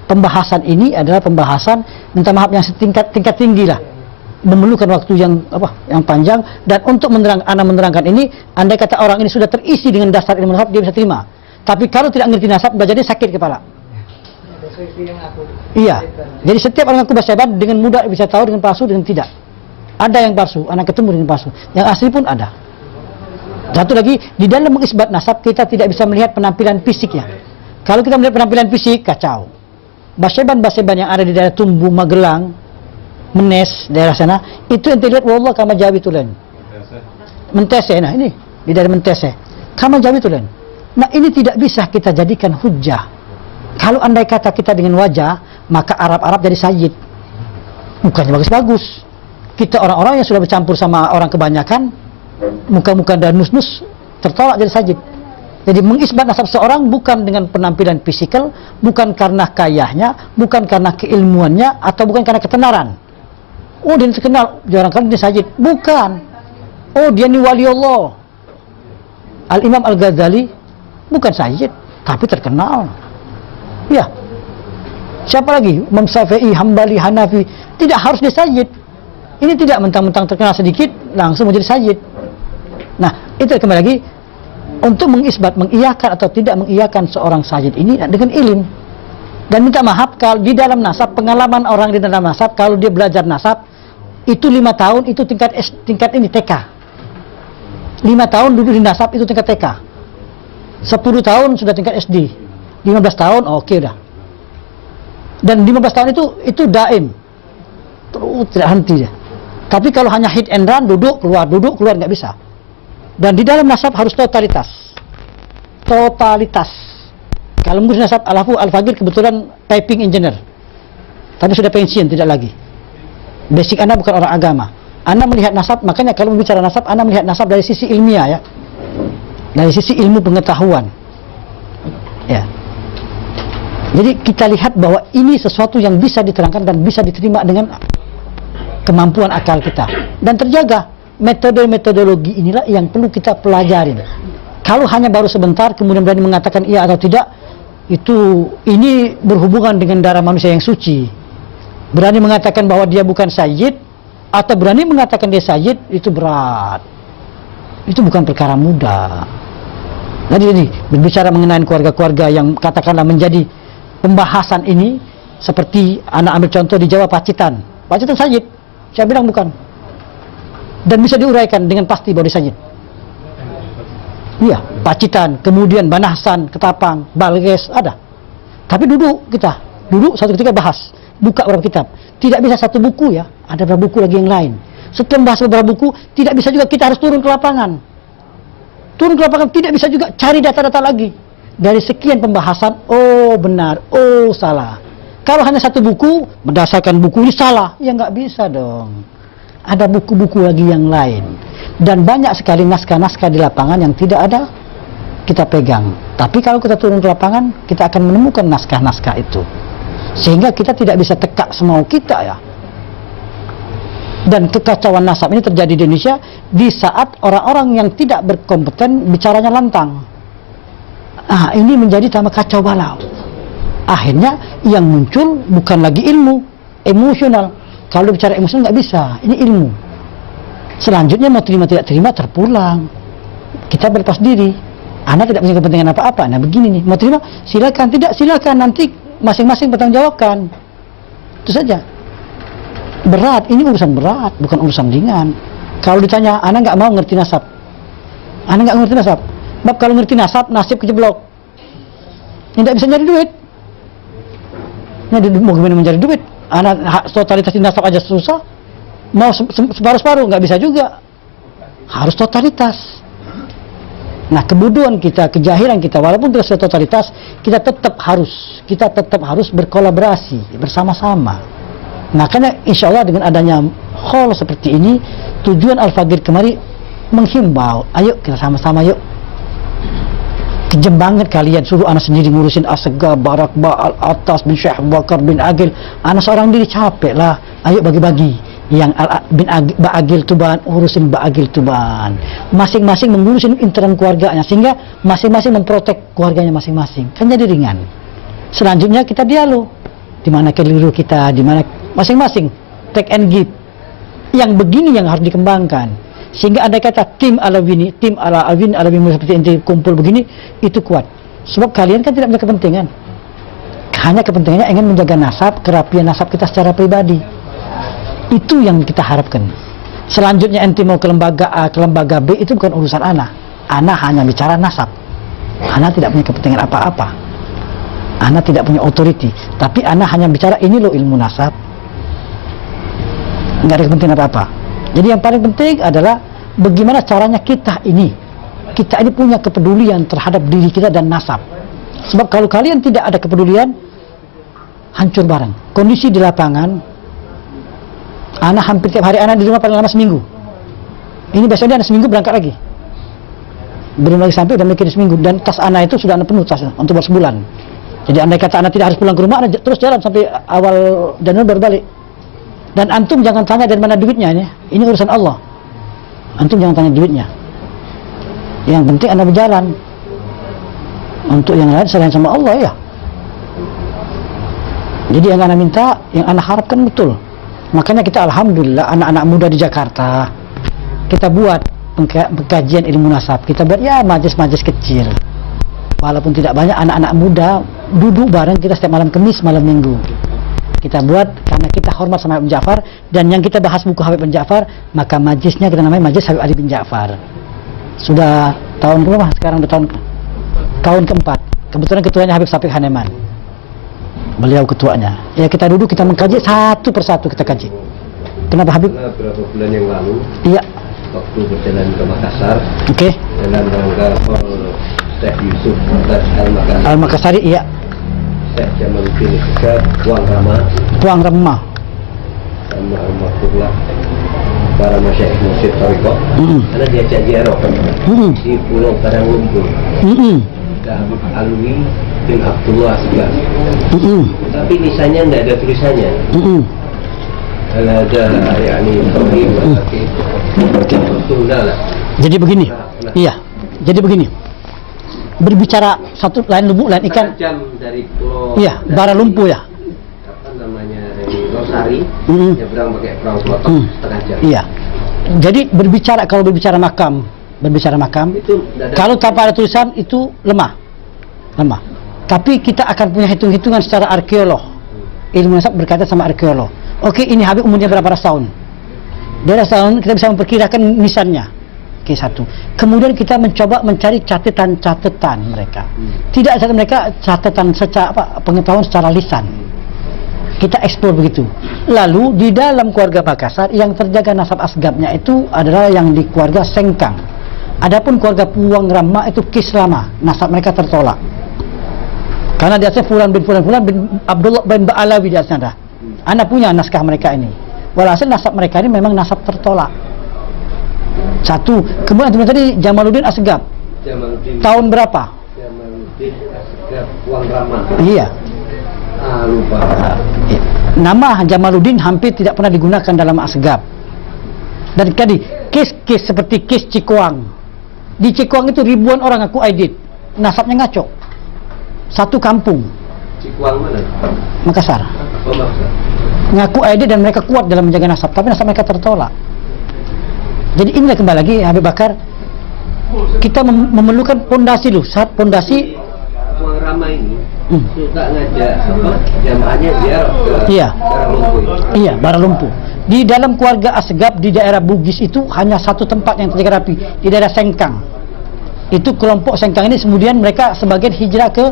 Pembahasan ini adalah pembahasan minta maaf yang tingkat tinggi lah, memerlukan waktu yang panjang. Dan untuk menerangkan ini, andai kata orang ini sudah terisi dengan dasar ilmu nasab, dia bisa terima. Tapi kalau tidak ngerti nasab, belajarnya sakit kepala. Iya. Jadi setiap orang aku bahasa hebat dengan mudah bisa tahu dengan palsu dengan tidak. Ada yang palsu, anak ketemu dengan palsu. Yang asli pun ada. Satu lagi, di dalam mengisbat nasab kita tidak bisa melihat penampilan fisiknya. Kalau kita melihat penampilan fisik, kacau. Baseban yang ada di daerah Tumbu, Magelang, Menes, daerah sana, itu yang terlihat wallah kama Jawi tulen. Mentese, nah ini di daerah Mentese. Kama Jawi tulen. Nah ini tidak bisa kita jadikan hujah. Kalau andai kata kita dengan wajah, maka Arab jadi sayyid. Bukannya bagus-bagus. Kita orang-orang yang sudah bercampur sama orang kebanyakan, muka-muka dan nus-nus, tertolak jadi sayyid. Jadi mengisbat nasab seorang bukan dengan penampilan fisikal, bukan karena kayahnya, bukan karena keilmuannya, atau bukan karena ketenaran. Oh dia terkenal, jarang kali dia sayyid. Bukan. Oh dia ni wali Allah. Al-Imam Al-Ghazali bukan sayyid, tapi terkenal. Ya. Siapa lagi? Imam Syafi'i, Hambali, Hanafi, tidak harus dia sayyid. Ini tidak mentang-mentang terkenal sedikit langsung menjadi sayyid. Nah, itu kembali lagi untuk mengisbat, mengiyakan atau tidak mengiyakan seorang sayyid ini dengan ilmu. Dan minta maaf kalau di dalam nasab, pengalaman orang di dalam nasab, kalau dia belajar nasab itu 5 tahun itu tingkat ini TK. 5 tahun duduk di nasab itu tingkat TK. 10 tahun sudah tingkat SD. 15 tahun oke udah. Dan 15 tahun itu daim. Terus tidak henti dia. Tapi kalau hanya hit and run, duduk keluar nggak bisa. Dan di dalam nasab harus totalitas. Kalau murid nasab Al-Faqih kebetulan typing engineer. Tapi sudah pensiun, tidak lagi. Basic Anda bukan orang agama. Anda melihat nasab, makanya kalau bicara nasab, Anda melihat nasab dari sisi ilmiah ya. Dari sisi ilmu pengetahuan. Ya. Jadi kita lihat bahwa ini sesuatu yang bisa diterangkan dan bisa diterima dengan kemampuan akal kita. Dan terjaga. Metodologi inilah yang perlu kita pelajari. Kalau hanya baru sebentar kemudian berani mengatakan iya atau tidak, ini berhubungan dengan darah manusia yang suci. Berani mengatakan bahwa dia bukan sayyid atau berani mengatakan dia sayyid, itu berat. Itu bukan perkara mudah. Jadi berbicara mengenai keluarga-keluarga yang katakanlah menjadi pembahasan ini, seperti anak ambil contoh di Jawa Pacitan sayyid, saya bilang bukan. Dan bisa diuraikan dengan pasti bahwa dia sayyid. Iya, Pacitan, kemudian Banasan, Ketapang, Balges, ada. Tapi duduk satu ketika bahas, buka beberapa kitab. Tidak bisa satu buku ya, ada beberapa buku lagi yang lain. Setelah bahas beberapa buku, tidak bisa juga kita harus turun ke lapangan. Turun ke lapangan tidak bisa juga cari data-data lagi. Dari sekian pembahasan, oh benar, oh salah. Kalau hanya satu buku, berdasarkan buku ini salah, ya nggak bisa dong. Ada buku-buku lagi yang lain. Dan banyak sekali naskah-naskah di lapangan yang tidak ada kita pegang. Tapi kalau kita turun ke lapangan, kita akan menemukan naskah-naskah itu. Sehingga kita tidak bisa tekak semau kita ya. Dan kekacauan nasab ini terjadi di Indonesia di saat orang-orang yang tidak berkompeten bicaranya lantang. Ini menjadi tambah kacau balau. Akhirnya yang muncul bukan lagi ilmu, emosional. Kalau bicara emosional nggak bisa, ini ilmu. Selanjutnya mau terima tidak terima terpulang. Kita berlepas diri. Anda tidak punya kepentingan apa-apa. Nah begini nih, mau terima silakan, tidak silakan, nanti masing-masing bertanggungjawabkan. Itu saja. Berat, ini urusan berat, bukan urusan ringan. Kalau ditanya, Anda nggak mau ngerti nasab. Anda nggak ngerti nasab. Sebab kalau ngerti nasab, nasib kejeblok. Tidak bisa nyari duit. Mau gimana mencari duit? Anak totalitas di nasab aja susah. Mau separuh-separuh nggak bisa juga. Harus totalitas. Nah, kebodohan kita, kejahilan kita, walaupun kita sudah totalitas, kita tetap harus berkolaborasi bersama-sama. Makanya insya Allah dengan adanya hall seperti ini, tujuan Al-Faqir kemari menghimbau, ayo kita sama-sama yuk. Kejam banget kalian suruh anak sendiri ngurusin Asegab, Barak, Al-Atas bin Syekh Bakar bin Agil. Anak seorang diri capek lah. Ayo bagi-bagi. Yang Ba'agil Tuban urusin Ba'agil Tuban, masing-masing mengurusin internal keluarganya, sehingga masing-masing memprotek keluarganya masing-masing, kan jadi ringan. Selanjutnya kita dialog, di mana keliru kita, di mana masing-masing take and give. Yang begini yang harus dikembangkan, sehingga andai kata tim Alawini, tim Alawin seperti inti kumpul begini, itu kuat. Sebab kalian kan tidak punya kepentingan, hanya kepentingannya ingin menjaga nasab, kerapian nasab kita secara pribadi. Itu yang kita harapkan. Selanjutnya ente mau ke lembaga A, ke lembaga B, itu bukan urusan ana. Ana hanya bicara nasab. Ana tidak punya kepentingan apa-apa. Ana tidak punya otoriti. Tapi ana hanya bicara ini loh ilmu nasab. Nggak ada kepentingan apa-apa. Jadi yang paling penting adalah bagaimana caranya kita ini punya kepedulian terhadap diri kita dan nasab. Sebab kalau kalian tidak ada kepedulian, hancur bareng. Kondisi di lapangan, anak hampir tiap hari anak di rumah paling lama seminggu. Ini biasanya anak seminggu berangkat lagi. Belum lagi sampai udah mikir seminggu, dan tas anak itu sudah anak penuh tas untuk sebulan. Jadi andai kata anak tidak harus pulang ke rumah, anak terus jalan sampai awal Januari baru balik. Dan antum jangan tanya dari mana duitnya ini urusan Allah. Antum jangan tanya duitnya. Yang penting anak berjalan. Untuk yang lain selain sama Allah ya. Jadi yang anak minta, yang anak harapkan betul. Makanya kita alhamdulillah anak-anak muda di Jakarta kita buat pengkajian ilmu nasab, kita buat ya majelis-majelis kecil, walaupun tidak banyak, anak-anak muda duduk bareng kita setiap malam Kamis, malam Minggu kita buat karena kita hormat sama Habib bin Ja'far, dan yang kita bahas buku Habib bin Ja'far, maka majelisnya kita namanya Majelis Habib Ali bin Ja'far. Sudah tahun berapa sekarang? Tahun keempat. Kebetulan ketuanya Habib Safiq Haneman, beliau ketuanya. Ya kita duduk, kita mengkaji satu persatu, kita kaji. Kenapa Habib? Karena beberapa bulan yang lalu, Iya. waktu berjalan ke Makassar, Oke. dalam rangka Syekh Yusuf Al-Makassari, iya. Syekh Jamaluddin Asegab, Puang Ramah. sama Almarhumlah para masyaikh Musyid Thariqah, karena diajak ziarah di Pulau Padang Lumpur. Habib Alwi bin Abdullah Asegab. Tapi lisannya tidak ada tulisannya. Ada Jadi begini, iya. Jadi begini. Berbicara satu lain lubuk, lain ikan. jam dari Pulau. Iya, bara lumpuh ya. Apa namanya, dari Rosari, nyebrang pakai perahu klotok setengah jam. Iya. Jadi kalau berbicara makam, Itu kalau tanpa ada tulisan itu lemah. Tapi kita akan punya hitung-hitungan secara arkeolog. Ilmu nasab berkaitan sama arkeolog. Oke, ini Habib umurnya berapa ratus tahun? Dari tahun kita bisa memperkirakan nisannya. Oke, satu. Kemudian kita mencoba mencari catatan mereka. Tidak catatan mereka, catatan secara pengetahuan secara lisan. Kita eksplor begitu. Lalu di dalam keluarga Makassar yang terjaga nasab asgabnya itu adalah yang di keluarga Sengkang. Adapun keluarga Puang Ramah itu kislama, nasab mereka tertolak. Karena di atasnya Fulan bin Abdullah bin Ba'alawi di atasnya ada. Anda punya naskah mereka ini. Walhasil nasab mereka ini memang nasab tertolak. Satu. Kemudian tadi Jamaluddin Asegab. Tahun berapa? Jamaluddin Asegab Puang Ramah. Iya. Lupa. Nama Jamaluddin hampir tidak pernah digunakan dalam Asegab. Dan tadi kes seperti kes Cikuang. Di Cikuang itu ribuan orang ngaku aidit. Nasabnya ngaco. Satu kampung. Cikuang mana? Makassar. Oh, Makassar. Ngaku aidit dan mereka kuat dalam menjaga nasab, tapi nasab mereka tertolak. Jadi inilah kembali lagi Habib Bakar, kita memerlukan pondasi loh. Saat pondasi Puang Ramah ini suka ngajak jamaahnya ziarah ke Iya. Baralumpuh. Iya, Baralumpuh. Di dalam keluarga Asegab di daerah Bugis itu hanya satu tempat yang terjaga rapi, di daerah Sengkang. Itu kelompok Sengkang ini kemudian mereka sebagian hijrah ke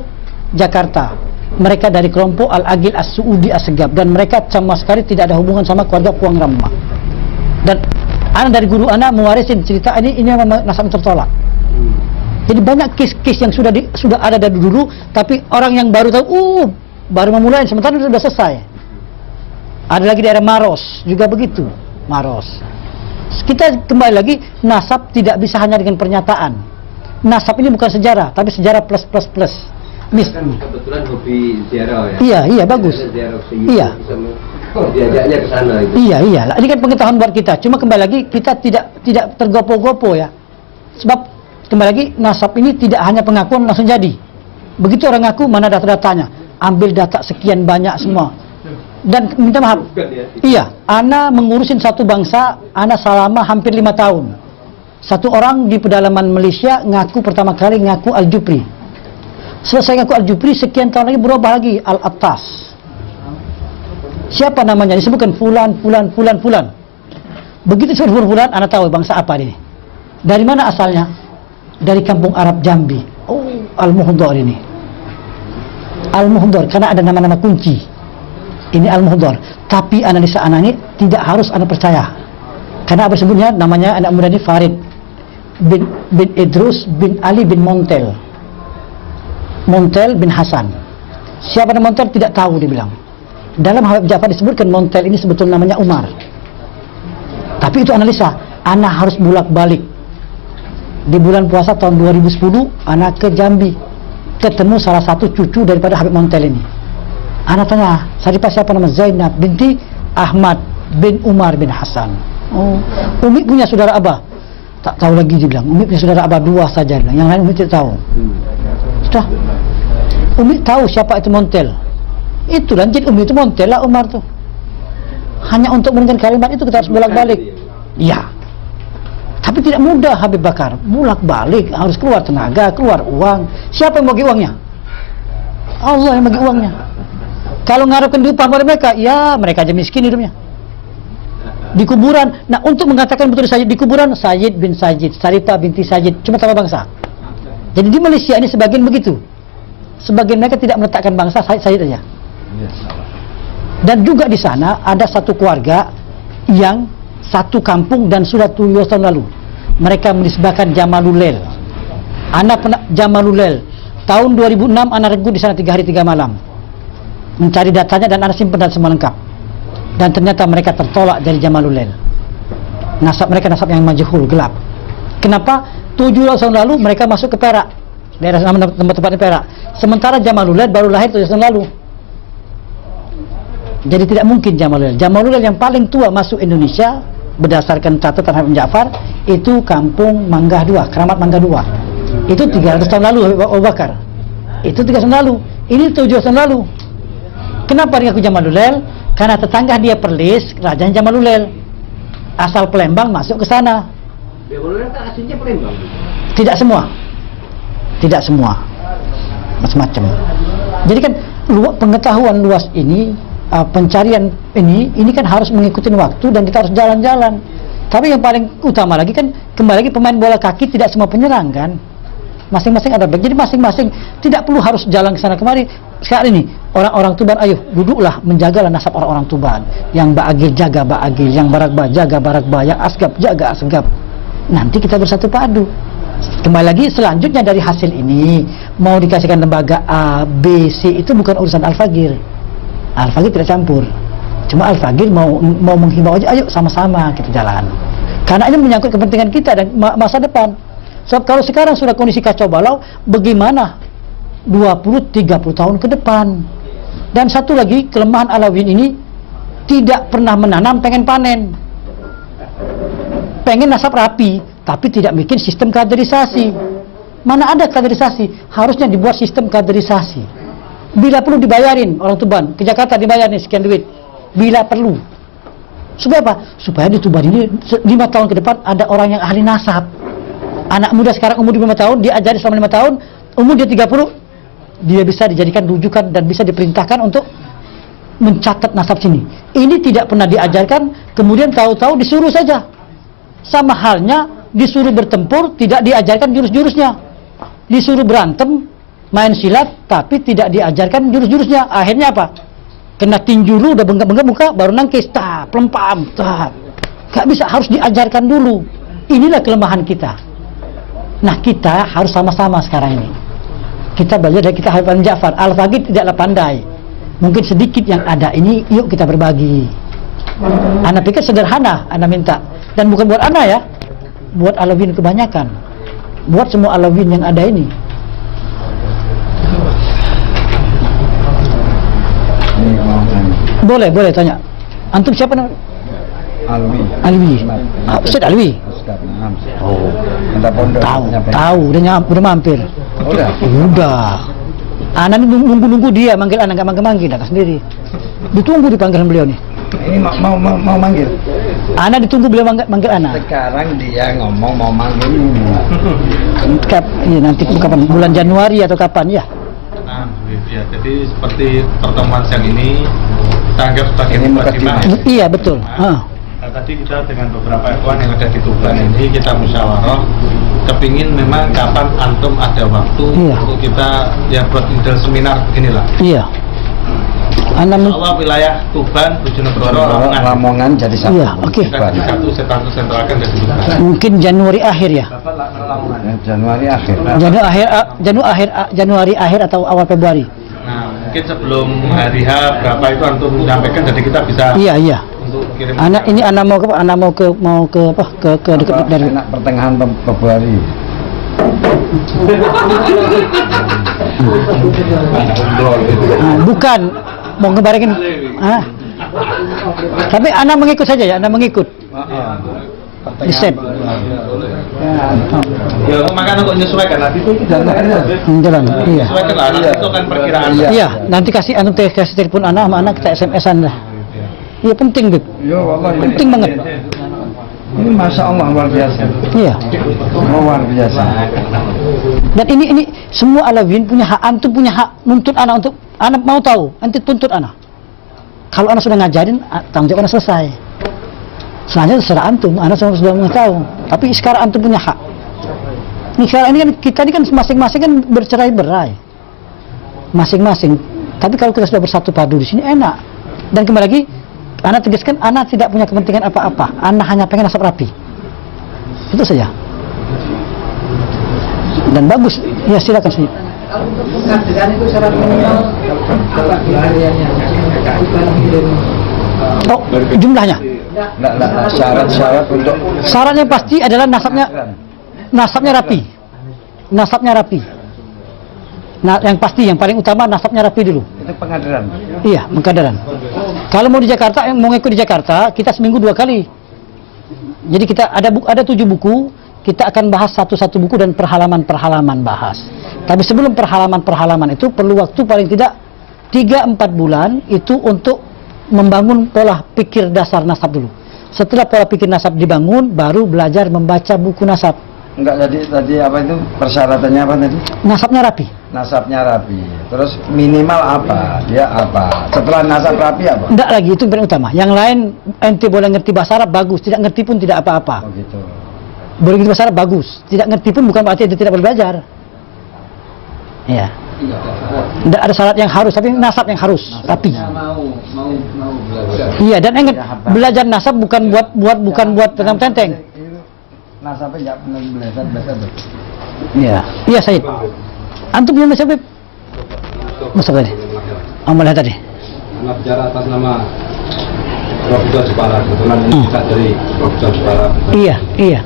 Jakarta. Mereka dari kelompok Al-Agil As-Suudi Asegab, dan mereka sama sekali tidak ada hubungan sama keluarga Puang Ramah. Dan anak dari guru anak mewarisin cerita ini memang nasab tertolak. Jadi banyak kes-kes yang sudah ada dari dulu, tapi orang yang baru tahu, baru memulai, sementara sudah selesai. Ada lagi daerah Maros, juga begitu, Maros. Kita kembali lagi, nasab tidak bisa hanya dengan pernyataan. Nasab ini bukan sejarah, tapi sejarah plus. Kan kebetulan hobi ziarah ya. Iya, bagus. Ziarah Iya. Diajaknya ke sana itu. Iya. Ini kan pengetahuan buat kita. Cuma kembali lagi kita tidak tergopo-gopo ya. Sebab kembali lagi nasab ini tidak hanya pengakuan langsung jadi. Begitu orang ngaku, mana data-datanya? Ambil data sekian banyak semua. Dan minta maaf. Iya, ana mengurusin satu bangsa, ana selama hampir 5 tahun. Satu orang di pedalaman Malaysia ngaku pertama kali ngaku Al-Jupri. Selesai ngaku Al-Jupri, sekian tahun lagi berubah lagi Al-Attas. Siapa namanya? Disebutkan fulan. Begitu disebut fulan, ana tahu bangsa apa ini. Dari mana asalnya? Dari kampung Arab Jambi. Oh, Al-Muhdar ini. Al-Muhdar, karena ada nama-nama kunci. Ini Al-Muhdar. Tapi analisa anak ini tidak harus anda percaya. Karena apa sebutnya? Namanya anak muda ini Farid bin Idrus bin Ali bin Montel bin Hasan. Siapa nama Montel tidak tahu, dia bilang. Dalam Habib Ja'far disebutkan Montel ini sebetulnya namanya Umar. Tapi itu analisa. Anak harus bolak-balik. Di bulan puasa tahun 2010, anak ke Jambi, ketemu salah satu cucu daripada Habib Montel ini. Anak tanya, Saripah siapa nama? Zainab binti Ahmad bin Umar bin Hasan. Oh, Umi punya saudara abah? Tak tahu lagi, dia bilang. Umi punya saudara abah 2 saja, dia bilang. Yang lain Umi tidak tahu. Sudah. Umi tahu siapa itu Montel. Itulah, jadi Umi itu Montel lah Umar tuh. Hanya untuk mendengar kalimat itu kita harus bolak-balik. Iya. Tapi tidak mudah Habib Bakar, bolak-balik, harus keluar tenaga, keluar uang. Siapa yang bagi uangnya? Allah yang bagi uangnya. Kalau ngarepkan diupah pada mereka, ya mereka aja miskin hidupnya. Di kuburan, nah untuk mengatakan betul Sayyid di kuburan, Sayyid bin Sayyid, Saripah binti Sayyid, cuma tambah bangsa. Jadi di Malaysia ini sebagian begitu. Sebagian mereka tidak meletakkan bangsa, Sayyid aja. Dan juga di sana ada satu keluarga yang satu kampung dan sudah 7 tahun lalu mereka menisbahkan Jamalulel. Anak Jamalulel tahun 2006 anak regu di sana 3 hari 3 malam mencari datanya dan anak simpan dan semua lengkap. Dan ternyata mereka tertolak dari Jamalulel. Nasab mereka nasab yang majhul, gelap. Kenapa? 7 tahun lalu mereka masuk ke Perak, daerah tempat-tempatnya Perak. Sementara Jamalulel baru lahir 7 tahun lalu. Jadi tidak mungkin Jamalulel yang paling tua masuk Indonesia berdasarkan catatan Habib Ja'far itu kampung Manggah 2, Keramat Manggah 2. Itu 300 tahun lalu Abu Bakar. Itu 3 tahun lalu. Ini 7 tahun lalu. Kenapa dia ke Jamalulel? Karena tetangga dia Perlis, Raja Jamalulel. Asal Palembang masuk ke sana. Jamalulel kan aslinya Palembang. Tidak semua. Tidak semua. Macam-macam. Jadi kan pengetahuan luas ini, pencarian ini kan harus mengikuti waktu dan kita harus jalan-jalan. Tapi yang paling utama lagi kan kembali lagi pemain bola kaki tidak semua penyerang kan. Masing-masing ada back. Jadi masing-masing tidak perlu harus jalan ke sana kemari. Sekarang ini orang-orang Tuban, ayo duduklah menjagalah nasab orang-orang Tuban. Yang Ba'agil jaga Ba'agil, yang Barakba jaga Barakba, yang Asgab jaga Asgab. Nanti kita bersatu padu. Kembali lagi selanjutnya dari hasil ini mau dikasihkan lembaga A, B, C itu bukan urusan Al-Fagir. Al-Fagir tidak campur. Cuma Al-Fagir mau menghimbau aja, ayo sama-sama kita jalan. Karena ini menyangkut kepentingan kita dan masa depan. Sebab kalau sekarang sudah kondisi kacau balau, bagaimana 20-30 tahun ke depan? Dan satu lagi, kelemahan Alawiyyin ini tidak pernah menanam, pengen panen. Pengen nasab rapi, tapi tidak bikin sistem kaderisasi. Mana ada kaderisasi? Harusnya dibuat sistem kaderisasi. Bila perlu dibayarin orang Tuban, ke Jakarta dibayarin sekian duit. Bila perlu. Supaya apa? Supaya di Tuban ini 5 tahun ke depan ada orang yang ahli nasab. Anak muda sekarang umur 5 tahun, dia ajari selama 5 tahun, umur dia 30, dia bisa dijadikan rujukan dan bisa diperintahkan untuk mencatat nasab sini. Ini tidak pernah diajarkan, kemudian tahu-tahu disuruh saja. Sama halnya disuruh bertempur, tidak diajarkan jurus-jurusnya. Disuruh berantem, main silat, tapi tidak diajarkan jurus-jurusnya. Akhirnya apa? Kena tinju dulu, udah benggak-benggak muka, baru nangkis, pelempam, gak bisa, harus diajarkan dulu. Inilah kelemahan kita. Nah, kita harus sama-sama sekarang ini. Kita belajar dari kita Habib Ja'far. Al-Faqih tidaklah pandai. Mungkin sedikit yang ada ini, yuk kita berbagi. Ana pikir sederhana, Ana minta. Dan bukan buat Ana ya, buat Alawin kebanyakan. Buat semua Alawin yang ada ini. Boleh tanya. Antum siapa nama? Alwi. Ustaz Alwi. Oh. Tahu. Udah mampir. Udah. Ana nunggu dia manggil Ana, nggak manggil datang sendiri. Ditunggu di panggilan beliau nih. Ini mau manggil. Ana ditunggu beliau manggil Ana. Sekarang dia ngomong mau manggil. Iya, nanti kapan? Bulan Januari atau kapan ya? Nah, ya, jadi seperti pertemuan siang ini kita anggap sebagai mukadimah. Iya, betul. Nah, tadi kita dengan beberapa ikhwan yang ada di Tuban ini kita musyawarah kepingin memang kapan antum ada waktu untuk kita ya buat model seminar beginilah. Iya. Insya wilayah Tuban, Bojonegoro, Lamongan jadi satu. Iya, oke. Jadi satu sentralkan dari Tuban. Mungkin Januari akhir ya. Januari akhir atau awal Februari. Nah, mungkin sebelum hari H berapa itu antum menyampaikan jadi kita bisa. Iya. Untuk kirim. Anak mau ke apa? Ke dekat dari pertengahan Februari. Bukan mau ngebaringin. Tapi Ana mengikut saja ya, Ana mengikut. Di set. Ya, makanya untuk menyesuaikan nanti itu Jalan. Iya. sesuaikan lah, nanti itu kan perkiraan. Iya, nanti kasih telepon Ana sama Ana, kita SMS-an lah. Iya, penting, Bib. Ya Allah. Penting banget. Ini Masya Allah luar biasa. Iya. Luar biasa. Dan ini semua Alawin punya hak, antum punya hak nuntut Ana untuk Ana mau tahu, nanti tuntut Ana. Kalau Ana sudah ngajarin, tanggung jawab Ana selesai. Selanjutnya terserah antum, Ana sudah mengetahui. Tapi sekarang antum punya hak. Ini sekarang ini kan kita ini kan masing-masing kan bercerai-berai, masing-masing. Tapi kalau kita sudah bersatu padu di sini enak. Dan kembali lagi, Ana tegaskan, Ana tidak punya kepentingan apa-apa. Ana hanya pengen nasab rapi. Itu saja. Dan bagus. Ya silakan sih. Kalau untuk pengadilan itu syarat minimal apa wilayahnya? Oh, jumlahnya. Nggak, syarat-syarat untuk Syaratnya pasti adalah nasabnya rapi. Nasabnya rapi. Nah, yang pasti yang paling utama nasabnya rapi dulu. itu pengadilan. Iya, mengkaderan. Kalau mau di Jakarta, yang mau ngikut di Jakarta, kita seminggu 2 kali. Jadi kita ada 7 buku, kita akan bahas satu-satu buku dan perhalaman-perhalaman bahas. Tapi sebelum perhalaman-perhalaman itu perlu waktu paling tidak 3-4 bulan itu untuk membangun pola pikir dasar nasab dulu. Setelah pola pikir nasab dibangun, baru belajar membaca buku nasab. Enggak, jadi tadi apa itu persyaratannya apa tadi? Nasabnya rapi. Nasabnya rapi. Terus minimal apa? Dia apa? Setelah nasab rapi apa? Enggak lagi, itu yang paling utama. Yang lain ente boleh ngerti bahasa Arab, bagus. Tidak ngerti pun tidak apa-apa. Oh gitu. Boleh ngerti bahasa Arab, bagus. Tidak ngerti pun bukan berarti ente tidak boleh belajar. Ya. Tidak ada syarat yang harus, tapi nasab yang harus rapi. Mau belajar. Iya, dan ingat belajar nasab bukan buat tentang-tenteng. Nasabnya nggak pernah belajar. Iya. Iya, Said. Antum punya nasab? Masa tadi? Amalah tadi. Anak bicara atas nama Profesor Jepara. Kebetulan ini kita dari Profesor Jepara. Iya.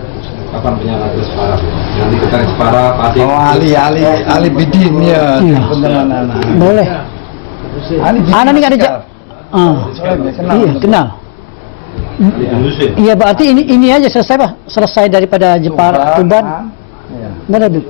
Kapan punya anak Jepara? Nanti kita Jepara pasti. Oh, Ali Bidin ya. Iya. Anak. Boleh. Ali Bidin. Anak ini nggak ada iya, kenal. Iya, berarti ini aja selesai, Pak. Selesai daripada Jepara, Tuban. Iya. Mana, Bu?